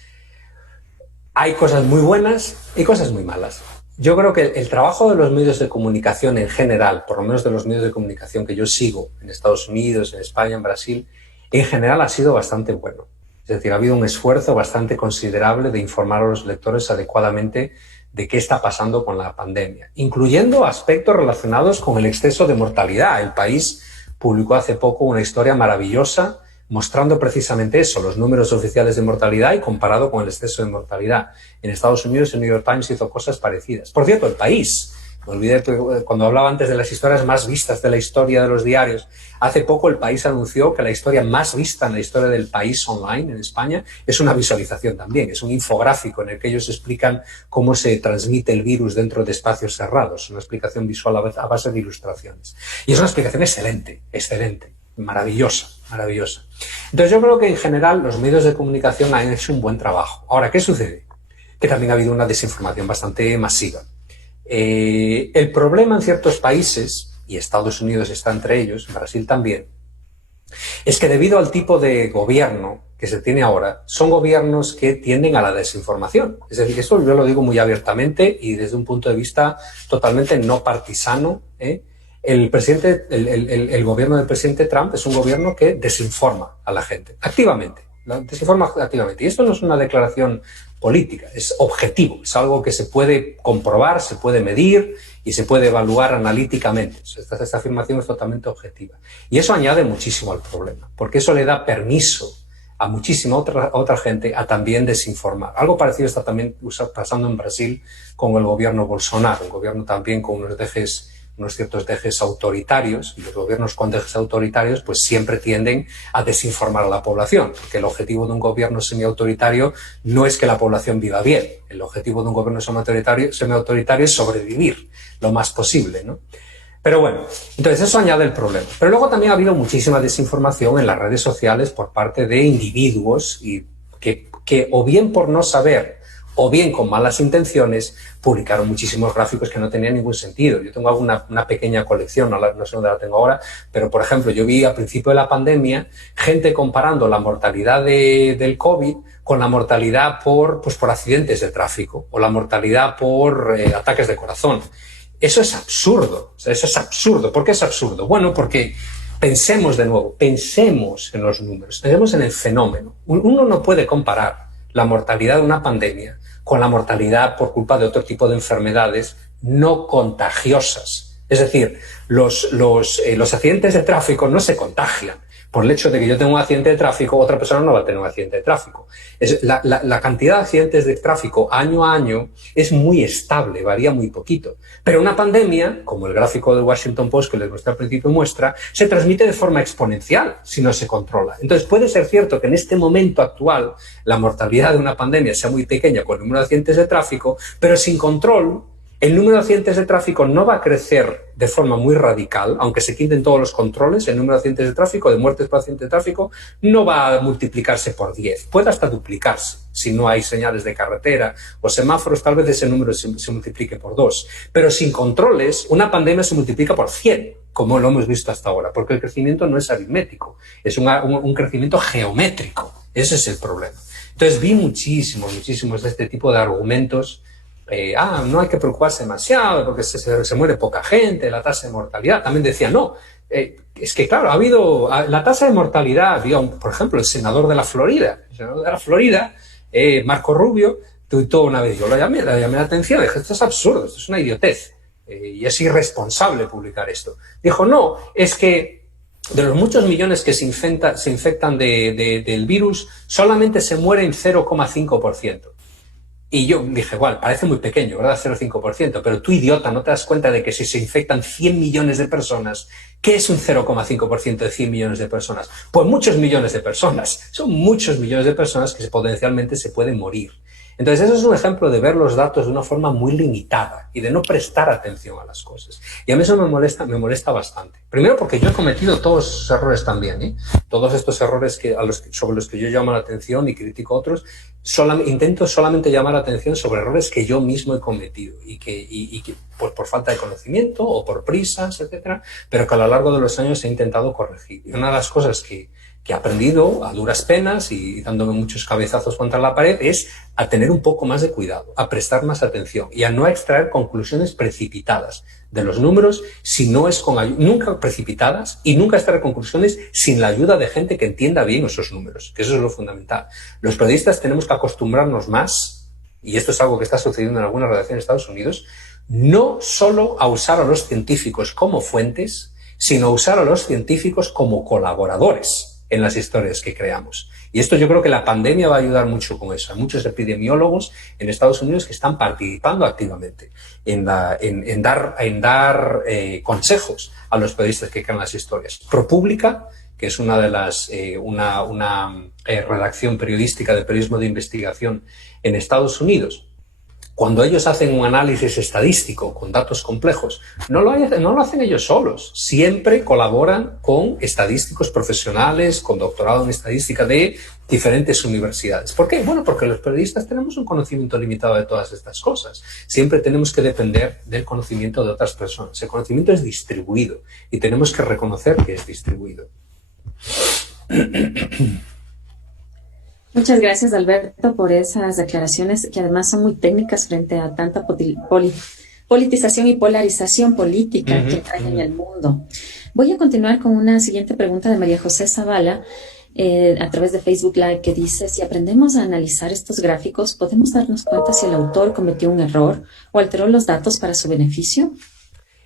hay cosas muy buenas y cosas muy malas. Yo creo que el trabajo de los medios de comunicación en general, por lo menos de los medios de comunicación que yo sigo en Estados Unidos, en España, en Brasil, en general ha sido bastante bueno. Es decir, ha habido un esfuerzo bastante considerable de informar a los lectores adecuadamente de qué está pasando con la pandemia, incluyendo aspectos relacionados con el exceso de mortalidad. El País publicó hace poco una historia maravillosa mostrando precisamente eso, los números oficiales de mortalidad y comparado con el exceso de mortalidad. En Estados Unidos el New York Times hizo cosas parecidas. Por cierto, El País, me olvidé cuando hablaba antes de las historias más vistas de la historia de los diarios, hace poco El País anunció que la historia más vista en la historia del País online en España es una visualización también, es un infográfico en el que ellos explican cómo se transmite el virus dentro de espacios cerrados, una explicación visual a base de ilustraciones. Y es una explicación excelente, maravillosa. Entonces yo creo que en general los medios de comunicación han hecho un buen trabajo. Ahora, ¿qué sucede? Que también ha habido una desinformación bastante masiva. El problema en ciertos países, y Estados Unidos está entre ellos, Brasil también, es que debido al tipo de gobierno que se tiene ahora, son gobiernos que tienden a la desinformación. Es decir, eso yo lo digo muy abiertamente y desde un punto de vista totalmente no partisano, El gobierno del presidente Trump es un gobierno que desinforma a la gente activamente. Y esto no es una declaración política, es objetivo, es algo que se puede comprobar, se puede medir y se puede evaluar analíticamente. Esta afirmación es totalmente objetiva. Y eso añade muchísimo al problema, porque eso le da permiso a muchísima otra gente a también desinformar. Algo parecido está también pasando en Brasil con el gobierno Bolsonaro, un gobierno también con unos ciertos dejes autoritarios, y los gobiernos con dejes autoritarios pues siempre tienden a desinformar a la población, porque el objetivo de un gobierno semiautoritario no es que la población viva bien, el objetivo de un gobierno semiautoritario es sobrevivir lo más posible, ¿no? Pero bueno, entonces eso añade el problema. Pero luego también ha habido muchísima desinformación en las redes sociales por parte de individuos y que o bien por no saber o bien con malas intenciones, publicaron muchísimos gráficos que no tenían ningún sentido. Yo tengo una pequeña colección, no sé dónde la tengo ahora, pero por ejemplo, yo vi al principio de la pandemia gente comparando la mortalidad del COVID con la mortalidad por accidentes de tráfico o la mortalidad por ataques de corazón. Eso es absurdo. ¿Por qué es absurdo? Bueno, porque pensemos de nuevo, pensemos en los números, pensemos en el fenómeno. Uno no puede comparar la mortalidad de una pandemia con la mortalidad por culpa de otro tipo de enfermedades no contagiosas. Es decir, los accidentes de tráfico no se contagian. Por el hecho de que yo tenga un accidente de tráfico, otra persona no va a tener un accidente de tráfico. La cantidad de accidentes de tráfico año a año es muy estable, varía muy poquito. Pero una pandemia, como el gráfico del Washington Post que les mostré al principio muestra, se transmite de forma exponencial si no se controla. Entonces puede ser cierto que en este momento actual la mortalidad de una pandemia sea muy pequeña con el número de accidentes de tráfico, pero sin control El número de accidentes de tráfico no va a crecer de forma muy radical, aunque se quiten todos los controles. El número de accidentes de tráfico, de muertes por accidente de tráfico, no va a multiplicarse por 10. Puede hasta duplicarse. Si no hay señales de carretera o semáforos, tal vez ese número se multiplique por 2. Pero sin controles, una pandemia se multiplica por 100, como lo hemos visto hasta ahora, porque el crecimiento no es aritmético, es un crecimiento geométrico. Ese es el problema. Entonces vi muchísimos de este tipo de argumentos. No hay que preocuparse demasiado porque se muere poca gente, la tasa de mortalidad. También decía, no, es que claro, ha habido la tasa de mortalidad, digamos, por ejemplo, el senador de la Florida, Marco Rubio, tuitó una vez, yo le llamé la atención, le dije, esto es absurdo, esto es una idiotez, y es irresponsable publicar esto. Dijo, no, es que de los muchos millones que se infectan del virus, solamente se mueren 0,5%. Y yo dije, bueno, parece muy pequeño, ¿verdad? 0,5%, pero tú, idiota, ¿no te das cuenta de que si se infectan 100 millones de personas, ¿qué es un 0,5% de 100 millones de personas? Pues muchos millones de personas. Son muchos millones de personas que potencialmente se pueden morir. Entonces, eso es un ejemplo de ver los datos de una forma muy limitada y de no prestar atención a las cosas. Y a mí eso me molesta bastante. Primero porque yo he cometido todos esos errores también, ¿eh? Todos estos errores sobre los que yo llamo la atención y critico a otros, intento solamente llamar la atención sobre errores que yo mismo he cometido y que pues por falta de conocimiento o por prisas, etcétera, pero que a lo largo de los años he intentado corregir. Y una de las cosas que he aprendido a duras penas y dándome muchos cabezazos contra la pared es a tener un poco más de cuidado, a prestar más atención y a no extraer conclusiones precipitadas de los números si no es nunca precipitadas y nunca extraer conclusiones sin la ayuda de gente que entienda bien esos números, que eso es lo fundamental. Los periodistas tenemos que acostumbrarnos más, y esto es algo que está sucediendo en algunas redacciones de Estados Unidos, no solo a usar a los científicos como fuentes, sino a usar a los científicos como colaboradores en las historias que creamos. Y esto yo creo que la pandemia va a ayudar mucho con eso. Hay muchos epidemiólogos en Estados Unidos que están participando activamente en dar consejos a los periodistas que crean las historias. ProPublica, que es una de las una redacción periodística de periodismo de investigación en Estados Unidos, cuando ellos hacen un análisis estadístico con datos complejos, no lo hacen ellos solos. Siempre colaboran con estadísticos profesionales, con doctorado en estadística de diferentes universidades. ¿Por qué? Bueno, porque los periodistas tenemos un conocimiento limitado de todas estas cosas. Siempre tenemos que depender del conocimiento de otras personas. El conocimiento es distribuido y tenemos que reconocer que es distribuido. Muchas gracias, Alberto, por esas declaraciones que además son muy técnicas frente a tanta politización y polarización política que hay en el mundo. Voy a continuar con una siguiente pregunta de María José Zavala a través de Facebook Live, que dice: si aprendemos a analizar estos gráficos, ¿podemos darnos cuenta si el autor cometió un error o alteró los datos para su beneficio?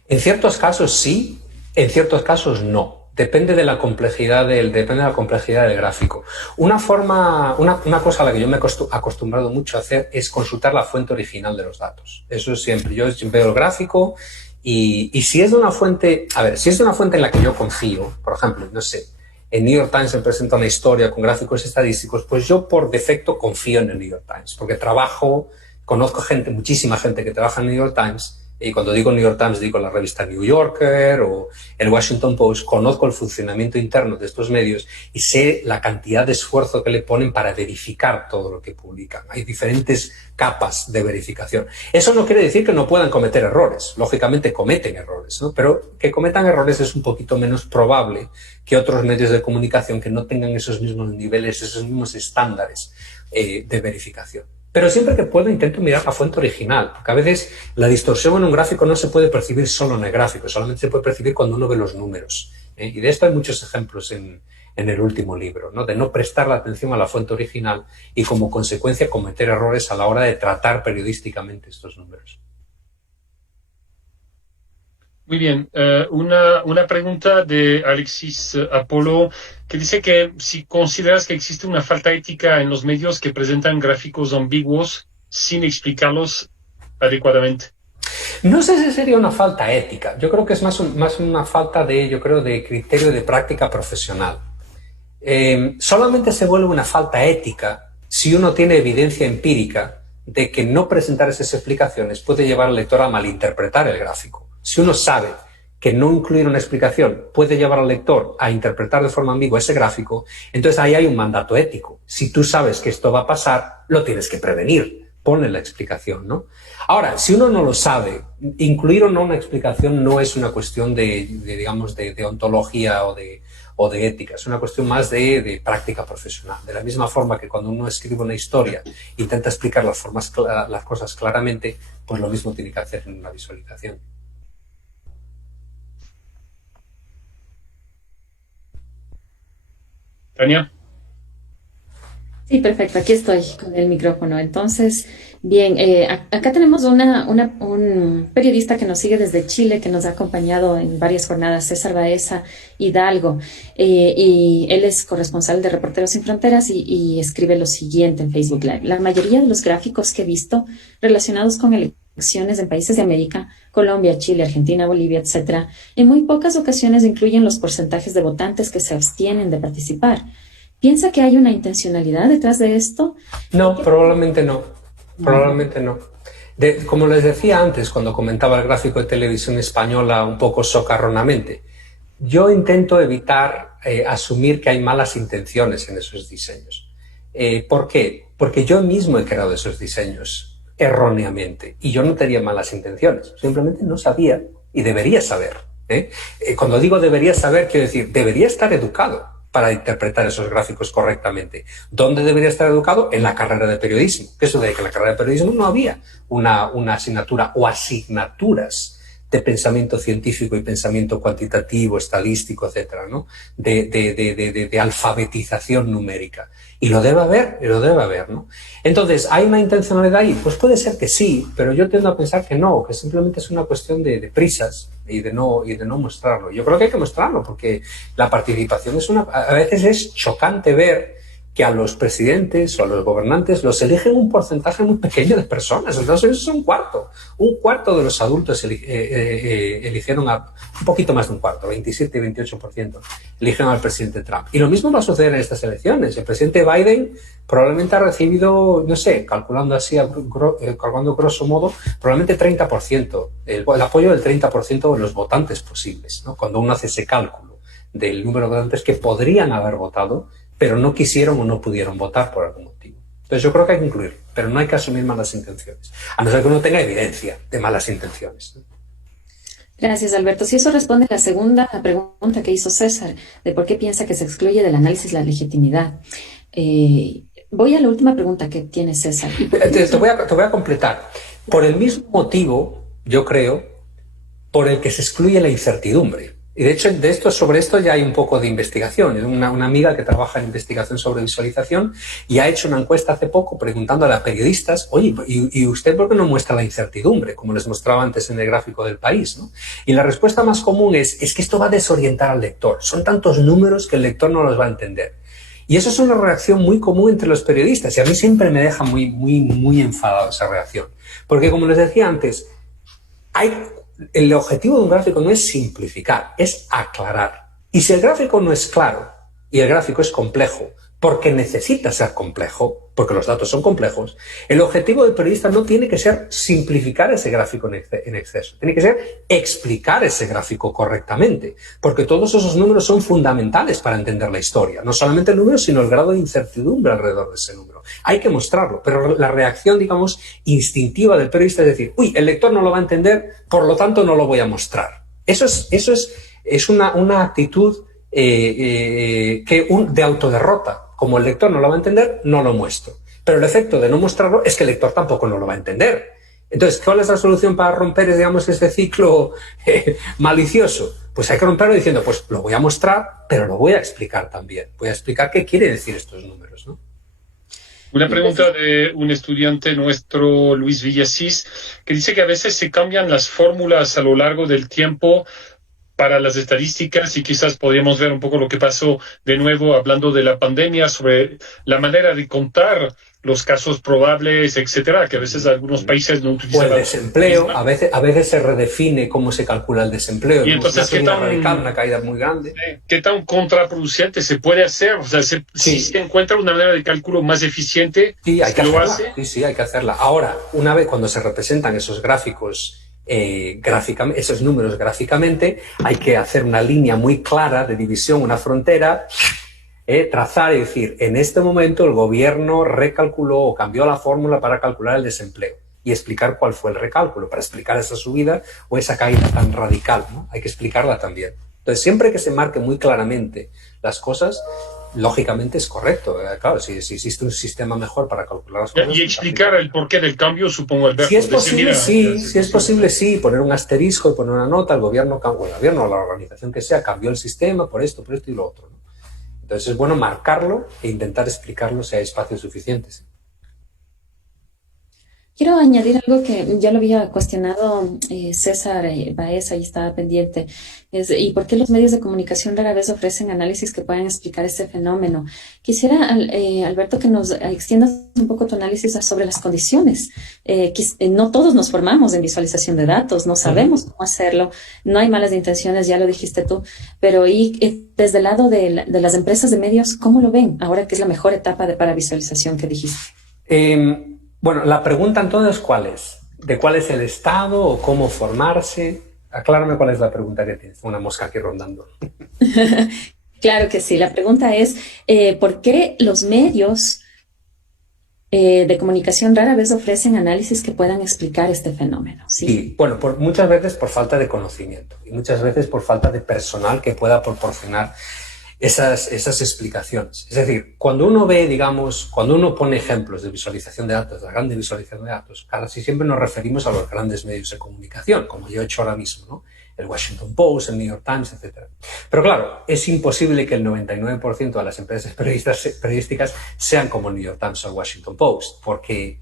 En ciertos casos sí, en ciertos casos no. Depende de la complejidad del gráfico. Una cosa a la que yo me he acostumbrado mucho a hacer es consultar la fuente original de los datos. Eso es siempre. Yo siempre veo el gráfico y si es de una fuente, si es de una fuente en la que yo confío, por ejemplo, no sé, en New York Times me presenta una historia con gráficos estadísticos, pues yo por defecto confío en el New York Times, porque conozco muchísima gente que trabaja en el New York Times. Y cuando digo New York Times, digo la revista New Yorker o el Washington Post. Conozco el funcionamiento interno de estos medios y sé la cantidad de esfuerzo que le ponen para verificar todo lo que publican. Hay diferentes capas de verificación. Eso no quiere decir que no puedan cometer errores. Lógicamente cometen errores, ¿no? Pero que cometan errores es un poquito menos probable que otros medios de comunicación que no tengan esos mismos niveles, esos mismos estándares de verificación. Pero siempre que puedo intento mirar la fuente original, porque a veces la distorsión en un gráfico no se puede percibir solo en el gráfico, solamente se puede percibir cuando uno ve los números. Y de esto hay muchos ejemplos en el último libro, ¿no? De no prestar la atención a la fuente original y como consecuencia cometer errores a la hora de tratar periodísticamente estos números. Muy bien, una pregunta de Alexis Apolo, que dice que si consideras que existe una falta ética en los medios que presentan gráficos ambiguos sin explicarlos adecuadamente. No sé si sería una falta ética. Yo creo que es más una falta de criterio de práctica profesional. Solamente se vuelve una falta ética si uno tiene evidencia empírica de que no presentar esas explicaciones puede llevar al lector a malinterpretar el gráfico. Si uno sabe que no incluir una explicación puede llevar al lector a interpretar de forma ambigua ese gráfico, entonces ahí hay un mandato ético. Si tú sabes que esto va a pasar, lo tienes que prevenir. Ponle la explicación, ¿no? Ahora, si uno no lo sabe, incluir o no una explicación no es una cuestión digamos, de ontología o de ética, es una cuestión más de práctica profesional. De la misma forma que cuando uno escribe una historia intenta explicar las cosas claramente, pues lo mismo tiene que hacer en una visualización. Tania. Sí, perfecto, aquí estoy con el micrófono. Entonces, bien, acá tenemos un periodista que nos sigue desde Chile, que nos ha acompañado en varias jornadas, César Baeza Hidalgo, y él es corresponsal de Reporteros Sin Fronteras y escribe lo siguiente en Facebook Live. La mayoría de los gráficos que he visto relacionados con elecciones en países de América, Colombia, Chile, Argentina, Bolivia, etcétera, en muy pocas ocasiones incluyen los porcentajes de votantes que se abstienen de participar. ¿Piensa que hay una intencionalidad detrás de esto? No, probablemente no. Probablemente no. Como les decía antes, cuando comentaba el gráfico de Televisión Española un poco socarronamente, yo intento evitar asumir que hay malas intenciones en esos diseños. ¿Por qué? Porque yo mismo he creado esos diseños erróneamente y yo no tenía malas intenciones. Simplemente no sabía y debería saber. Cuando digo debería saber, quiero decir, debería estar educado para interpretar esos gráficos correctamente. ¿Dónde debería estar educado? En la carrera de periodismo. Que eso de que en la carrera de periodismo no había una asignatura o asignaturas de pensamiento científico y pensamiento cuantitativo, estadístico, etcétera, ¿no? De alfabetización numérica. Y lo debe haber, ¿no? Entonces, ¿hay una intencionalidad ahí? Pues puede ser que sí, pero yo tiendo a pensar que no, que simplemente es una cuestión de prisas y de no mostrarlo. Yo creo que hay que mostrarlo porque la participación a veces es chocante ver que a los presidentes o a los gobernantes los eligen un porcentaje muy pequeño de personas. Entonces eso es un cuarto de los adultos eligieron un poquito más de un cuarto, 27 y 28% eligieron al presidente Trump. Y lo mismo va a suceder en estas elecciones. El presidente Biden probablemente ha recibido, no sé, calculando grosso modo, probablemente 30%, el apoyo del 30% de los votantes posibles, ¿no? Cuando uno hace ese cálculo del número de votantes que podrían haber votado, pero no quisieron o no pudieron votar por algún motivo. Entonces yo creo que hay que incluir, pero no hay que asumir malas intenciones, a no ser que uno tenga evidencia de malas intenciones. Gracias, Alberto. Si eso responde a la segunda pregunta que hizo César, de por qué piensa que se excluye del análisis la legitimidad. Voy a la última pregunta que tiene César. Te voy a completar. Por el mismo motivo, yo creo, por el que se excluye la incertidumbre. Y de hecho, sobre esto ya hay un poco de investigación. Es una amiga que trabaja en investigación sobre visualización y ha hecho una encuesta hace poco preguntándole a periodistas, oye, ¿y usted por qué no muestra la incertidumbre? Como les mostraba antes en el gráfico del país, ¿no? Y la respuesta más común es que esto va a desorientar al lector. Son tantos números que el lector no los va a entender. Y eso es una reacción muy común entre los periodistas y a mí siempre me deja muy, muy, muy enfadado esa reacción. Porque como les decía antes, el objetivo de un gráfico no es simplificar, es aclarar. Y si el gráfico no es claro y el gráfico es complejo, porque necesita ser complejo, porque los datos son complejos, el objetivo del periodista no tiene que ser simplificar ese gráfico en exceso, tiene que ser explicar ese gráfico correctamente, porque todos esos números son fundamentales para entender la historia, no solamente el número, sino el grado de incertidumbre alrededor de ese número. Hay que mostrarlo, pero la reacción, digamos, instintiva del periodista es decir, uy, el lector no lo va a entender, por lo tanto no lo voy a mostrar. Eso es una actitud de autoderrota. Como el lector no lo va a entender, no lo muestro. Pero el efecto de no mostrarlo es que el lector tampoco no lo va a entender. Entonces, ¿cuál es la solución para romper, digamos, ese ciclo malicioso? Pues hay que romperlo diciendo, pues lo voy a mostrar, pero lo voy a explicar también. Voy a explicar qué quiere decir estos números, ¿no? Una pregunta de un estudiante nuestro, Luis Villasís, que dice que a veces se cambian las fórmulas a lo largo del tiempo para las estadísticas y quizás podríamos ver un poco lo que pasó de nuevo hablando de la pandemia sobre la manera de contar los casos probables, etcétera, que a veces algunos países no utilizan. O el desempleo, a veces se redefine cómo se calcula el desempleo. Y entonces, una caída muy grande. ¿Qué tan contraproducente se puede hacer? O sea, si se encuentra una manera de cálculo más eficiente, sí, hay que hacerla. Sí, hay que hacerla. Ahora, una vez cuando se representan esos gráficos gráficamente, esos números gráficamente, hay que hacer una línea muy clara de división, una frontera, trazar y decir, en este momento el gobierno recalculó o cambió la fórmula para calcular el desempleo y explicar cuál fue el recálculo para explicar esa subida o esa caída tan radical, ¿no? Hay que explicarla también. Entonces, siempre que se marque muy claramente las cosas, lógicamente es correcto. Claro, si existe un sistema mejor para calcular las cosas... Y explicar el porqué del cambio, supongo, Alberto. Si es posible, sí. Si es posible, sí. Poner un asterisco y poner una nota, el gobierno o la organización que sea cambió el sistema por esto y lo otro, ¿no? Entonces es bueno marcarlo e intentar explicarlo si hay espacios suficientes. Quiero añadir algo que ya lo había cuestionado César Baeza y estaba pendiente. ¿Y por qué los medios de comunicación rara vez ofrecen análisis que puedan explicar este fenómeno? Quisiera, Alberto, que nos extiendas un poco tu análisis sobre las condiciones. No todos nos formamos en visualización de datos, no sabemos cómo hacerlo, no hay malas intenciones, ya lo dijiste tú, pero desde el lado de las empresas de medios, ¿cómo lo ven ahora que es la mejor etapa para visualización que dijiste? Bueno, la pregunta entonces, ¿cuál es? ¿De cuál es el estado o cómo formarse? Aclárame cuál es la pregunta que tienes. Una mosca aquí rondando. Claro que sí. La pregunta es, ¿por qué los medios de comunicación rara vez ofrecen análisis que puedan explicar este fenómeno? Sí, bueno, muchas veces por falta de conocimiento y muchas veces por falta de personal que pueda proporcionar esas explicaciones. Es decir, cuando uno ve, digamos, cuando uno pone ejemplos de visualización de datos, de grande visualización de datos, casi siempre nos referimos a los grandes medios de comunicación, como yo he hecho ahora mismo, ¿no? El Washington Post, el New York Times, etc. Pero claro, es imposible que el 99% de las empresas periodísticas sean como el New York Times o el Washington Post, porque,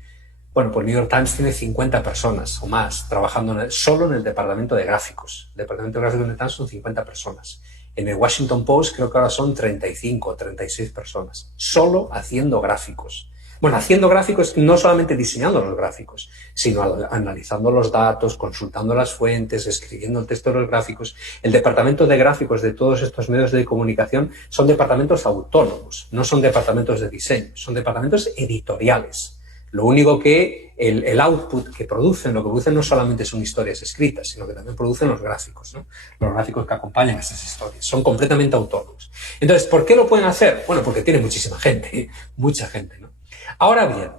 bueno, pues el New York Times tiene 50 personas o más trabajando solo en el departamento de gráficos. El departamento de gráficos de Times son 50 personas. En el Washington Post creo que ahora son 35 o 36 personas, solo haciendo gráficos. Bueno, haciendo gráficos, no solamente diseñando los gráficos, sino analizando los datos, consultando las fuentes, escribiendo el texto de los gráficos. El departamento de gráficos de todos estos medios de comunicación son departamentos autónomos, no son departamentos de diseño, son departamentos editoriales. Lo único que el output que producen, lo que producen no solamente son historias escritas, sino que también producen los gráficos, ¿no? Los gráficos que acompañan a esas historias. Son completamente autónomos. Entonces, ¿por qué lo pueden hacer? Bueno, porque tiene muchísima gente, mucha gente, ¿no? Ahora bien,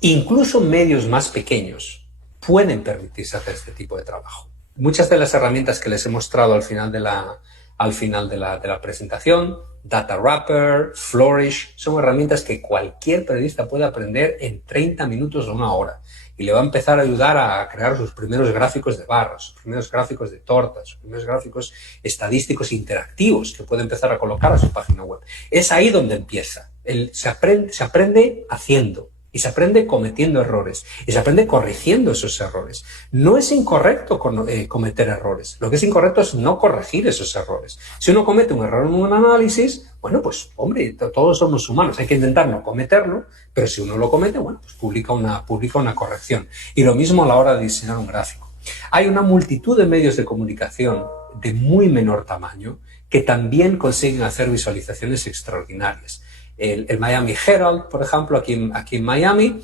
incluso medios más pequeños pueden permitirse hacer este tipo de trabajo. Muchas de las herramientas que les he mostrado al final de la presentación, Data Wrapper, Flourish, son herramientas que cualquier periodista puede aprender en 30 minutos o una hora y le va a empezar a ayudar a crear sus primeros gráficos de barras, sus primeros gráficos de tortas, sus primeros gráficos estadísticos interactivos que puede empezar a colocar a su página web. Es ahí donde empieza. Se aprende haciendo. Y se aprende cometiendo errores. Y se aprende corrigiendo esos errores. No es incorrecto cometer errores. Lo que es incorrecto es no corregir esos errores. Si uno comete un error en un análisis, bueno, pues, hombre, todos somos humanos. Hay que intentar no cometerlo, pero si uno lo comete, bueno, pues publica una corrección. Y lo mismo a la hora de diseñar un gráfico. Hay una multitud de medios de comunicación de muy menor tamaño que también consiguen hacer visualizaciones extraordinarias. El Miami Herald, por ejemplo, aquí en Miami,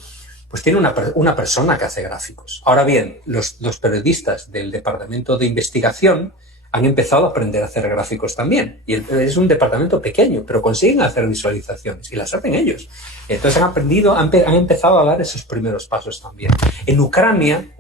pues tiene una persona que hace gráficos. Ahora bien, los periodistas del departamento de investigación han empezado a aprender a hacer gráficos también. Y es un departamento pequeño, pero consiguen hacer visualizaciones y las hacen ellos. Entonces han empezado a dar esos primeros pasos también. En Ucrania,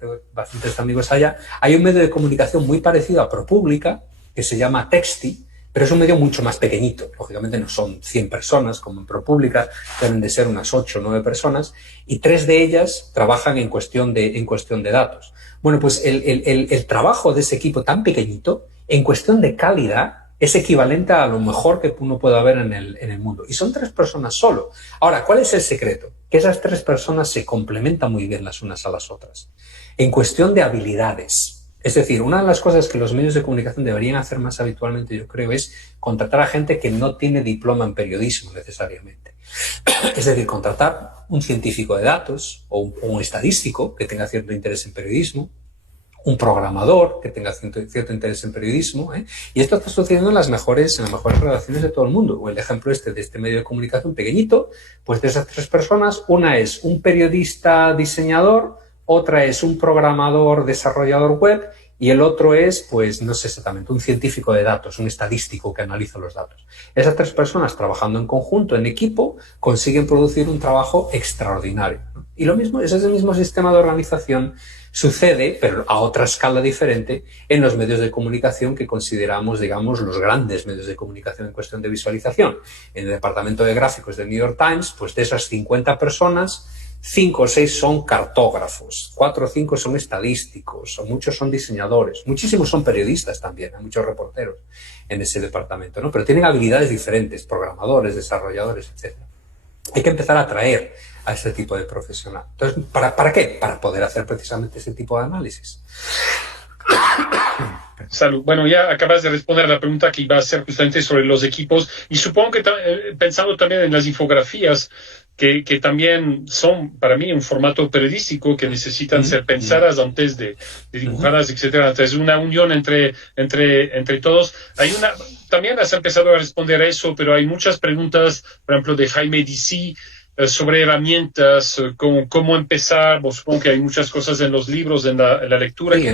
tengo bastantes amigos allá, hay un medio de comunicación muy parecido a ProPublica, que se llama Texti, pero es un medio mucho más pequeñito. Lógicamente no son 100 personas como en ProPublica, deben de ser unas 8 o 9 personas, y 3 de ellas trabajan en cuestión de datos. Bueno, pues el trabajo de ese equipo tan pequeñito, en cuestión de calidad, es equivalente a lo mejor que uno pueda ver en el mundo. Y son 3 personas solo. Ahora, ¿cuál es el secreto? Que esas 3 personas se complementan muy bien las unas a las otras. En cuestión de habilidades. Es decir, una de las cosas que los medios de comunicación deberían hacer más habitualmente, yo creo, es contratar a gente que no tiene diploma en periodismo necesariamente. Es decir, contratar un científico de datos o un estadístico que tenga cierto interés en periodismo, un programador que tenga cierto interés en periodismo, ¿eh? Y esto está sucediendo en las mejores redacciones de todo el mundo. O el ejemplo de este medio de comunicación pequeñito, pues de esas 3 personas, una es un periodista diseñador, otra es un programador desarrollador web y el otro es, pues no sé exactamente, un científico de datos, un estadístico que analiza los datos. Esas 3 personas trabajando en conjunto, en equipo, consiguen producir un trabajo extraordinario, ¿no? Y lo mismo, ese es el mismo sistema de organización sucede, pero a otra escala diferente, en los medios de comunicación que consideramos, digamos, los grandes medios de comunicación en cuestión de visualización. En el departamento de gráficos del New York Times, pues de esas 50 personas, 5 o 6 son cartógrafos, 4 o 5 son estadísticos, o muchos son diseñadores, muchísimos son periodistas también, hay muchos reporteros en ese departamento, ¿no? Pero tienen habilidades diferentes, programadores, desarrolladores, etc. Hay que empezar a atraer a ese tipo de profesional. Entonces, ¿para qué? Para poder hacer precisamente ese tipo de análisis. Salud. Bueno, ya acabas de responder a la pregunta que iba a hacer justamente sobre los equipos y supongo que pensando también en las infografías, que también son para mí un formato periodístico que necesitan ser pensadas antes de dibujadas, etcétera. Entonces, una unión entre todos. También has empezado a responder a eso, pero hay muchas preguntas, por ejemplo, de Jaime DC, sobre herramientas, cómo empezar. Pues, supongo que hay muchas cosas en los libros, en la lectura. Sí,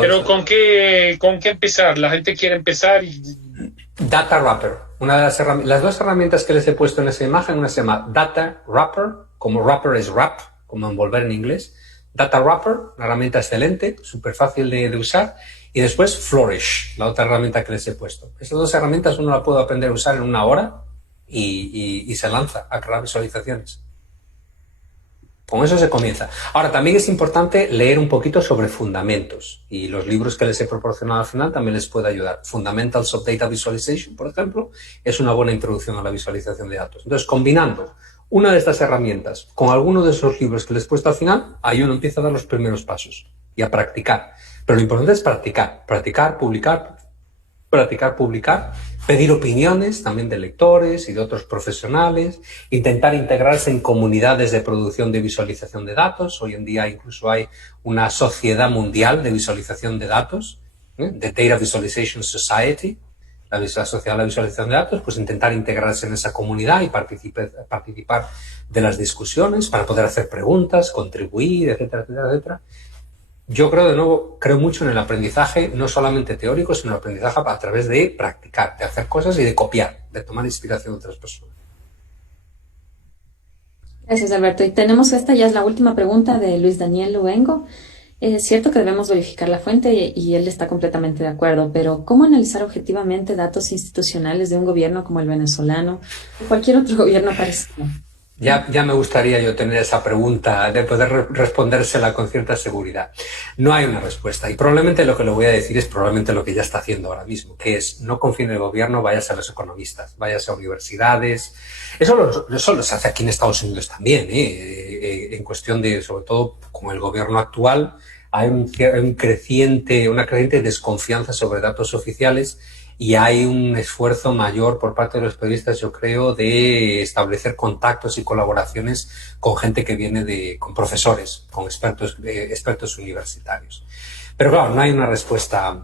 pero ¿con qué empezar? La gente quiere empezar y... Data Wrapper. Una de las 2 herramientas que les he puesto en esa imagen, una se llama Data Wrapper, como wrapper es wrap, como envolver en inglés. Data Wrapper, una herramienta excelente, súper fácil de usar. Y después Flourish, la otra herramienta que les he puesto. Esas 2 herramientas uno la puede aprender a usar en 1 hora y se lanza a crear visualizaciones. Con eso se comienza. Ahora, también es importante leer un poquito sobre fundamentos y los libros que les he proporcionado al final también les puede ayudar. Fundamentals of Data Visualization, por ejemplo, es una buena introducción a la visualización de datos. Entonces, combinando una de estas herramientas con alguno de esos libros que les he puesto al final, ahí uno empieza a dar los primeros pasos y a practicar. Pero lo importante es practicar, publicar, pedir opiniones también de lectores y de otros profesionales, intentar integrarse en comunidades de producción de visualización de datos. Hoy en día incluso hay una sociedad mundial de visualización de datos, The Data Visualization Society, la sociedad de la visualización de datos, pues intentar integrarse en esa comunidad y participar de las discusiones para poder hacer preguntas, contribuir, etcétera, etcétera, etcétera. Yo creo mucho en el aprendizaje, no solamente teórico, sino el aprendizaje a través de practicar, de hacer cosas y de copiar, de tomar inspiración de otras personas. Gracias, Alberto. Y tenemos esta ya es la última pregunta de Luis Daniel Luengo. Es cierto que debemos verificar la fuente y él está completamente de acuerdo, pero ¿cómo analizar objetivamente datos institucionales de un gobierno como el venezolano o cualquier otro gobierno parecido? Ya me gustaría yo tener esa pregunta, de poder respondérsela con cierta seguridad. No hay una respuesta y probablemente lo que le voy a decir es probablemente lo que ya está haciendo ahora mismo, que es no confíe en el gobierno, váyase a los economistas, váyase a universidades. Eso se hace aquí en Estados Unidos también, en cuestión de, sobre todo con el gobierno actual, hay una creciente desconfianza sobre datos oficiales. Y hay un esfuerzo mayor por parte de los periodistas, yo creo, de establecer contactos y colaboraciones con gente que viene con profesores, con expertos universitarios. Pero claro, no hay una respuesta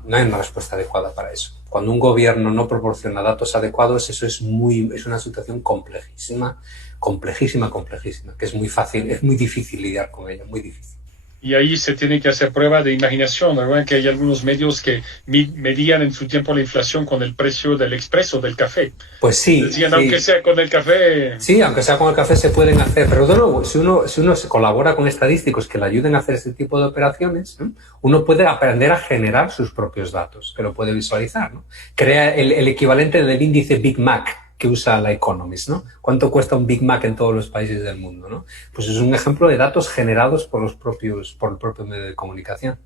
adecuada para eso. Cuando un gobierno no proporciona datos adecuados, eso es una situación complejísima, que es muy difícil lidiar con ella, muy difícil. Y ahí se tiene que hacer prueba de imaginación, ¿verdad? Que hay algunos medios que medían en su tiempo la inflación con el precio del expreso, del café. Pues sí. Decían, sí. Aunque sea con el café... Sí, aunque sea con el café se pueden hacer. Pero de nuevo, si uno se colabora con estadísticos que le ayuden a hacer ese tipo de operaciones, uno puede aprender a generar sus propios datos, que lo puede visualizar, ¿no? Crea el equivalente del índice Big Mac que usa la Economist, ¿no? ¿Cuánto cuesta un Big Mac en todos los países del mundo, ¿no? Pues es un ejemplo de datos generados por el propio medio de comunicación.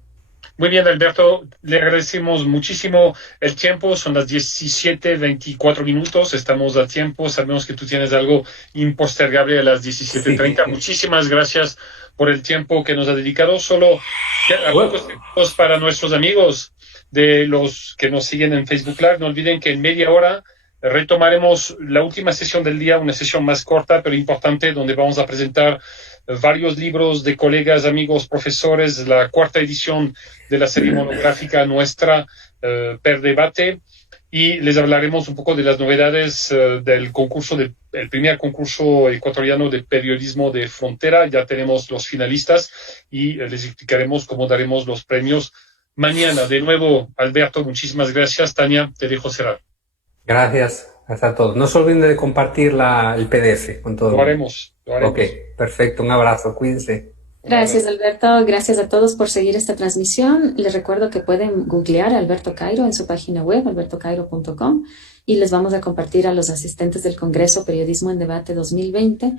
Muy bien, Alberto, le agradecemos muchísimo el tiempo, son las 17:24, estamos a tiempo, sabemos que tú tienes algo impostergable a las Sí. 17:30. Muchísimas gracias por el tiempo que nos ha dedicado. Solo a pocos segundos para nuestros amigos de los que nos siguen en Facebook Live, no olviden que en media hora retomaremos la última sesión del día, una sesión más corta pero importante, donde vamos a presentar varios libros de colegas, amigos, profesores, la cuarta edición de la serie monográfica nuestra Per Debate, y les hablaremos un poco de las novedades del concurso, el primer concurso ecuatoriano de periodismo de frontera. Ya tenemos los finalistas y les explicaremos cómo daremos los premios mañana. De nuevo, Alberto, muchísimas gracias. Tania, te dejo cerrar. Gracias a todos. No se olviden de compartir el PDF con todo el Lo mundo. haremos, lo haremos. Ok, perfecto. Un abrazo. Cuídense. Gracias, Alberto. Gracias a todos por seguir esta transmisión. Les recuerdo que pueden googlear a Alberto Cairo en su página web, albertocairo.com, y les vamos a compartir a los asistentes del Congreso Periodismo en Debate 2020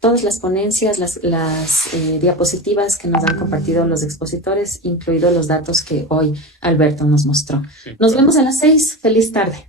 todas las ponencias, las diapositivas que nos han compartido los expositores, incluidos los datos que hoy Alberto nos mostró. Sí, Nos vemos a las 6. Feliz tarde.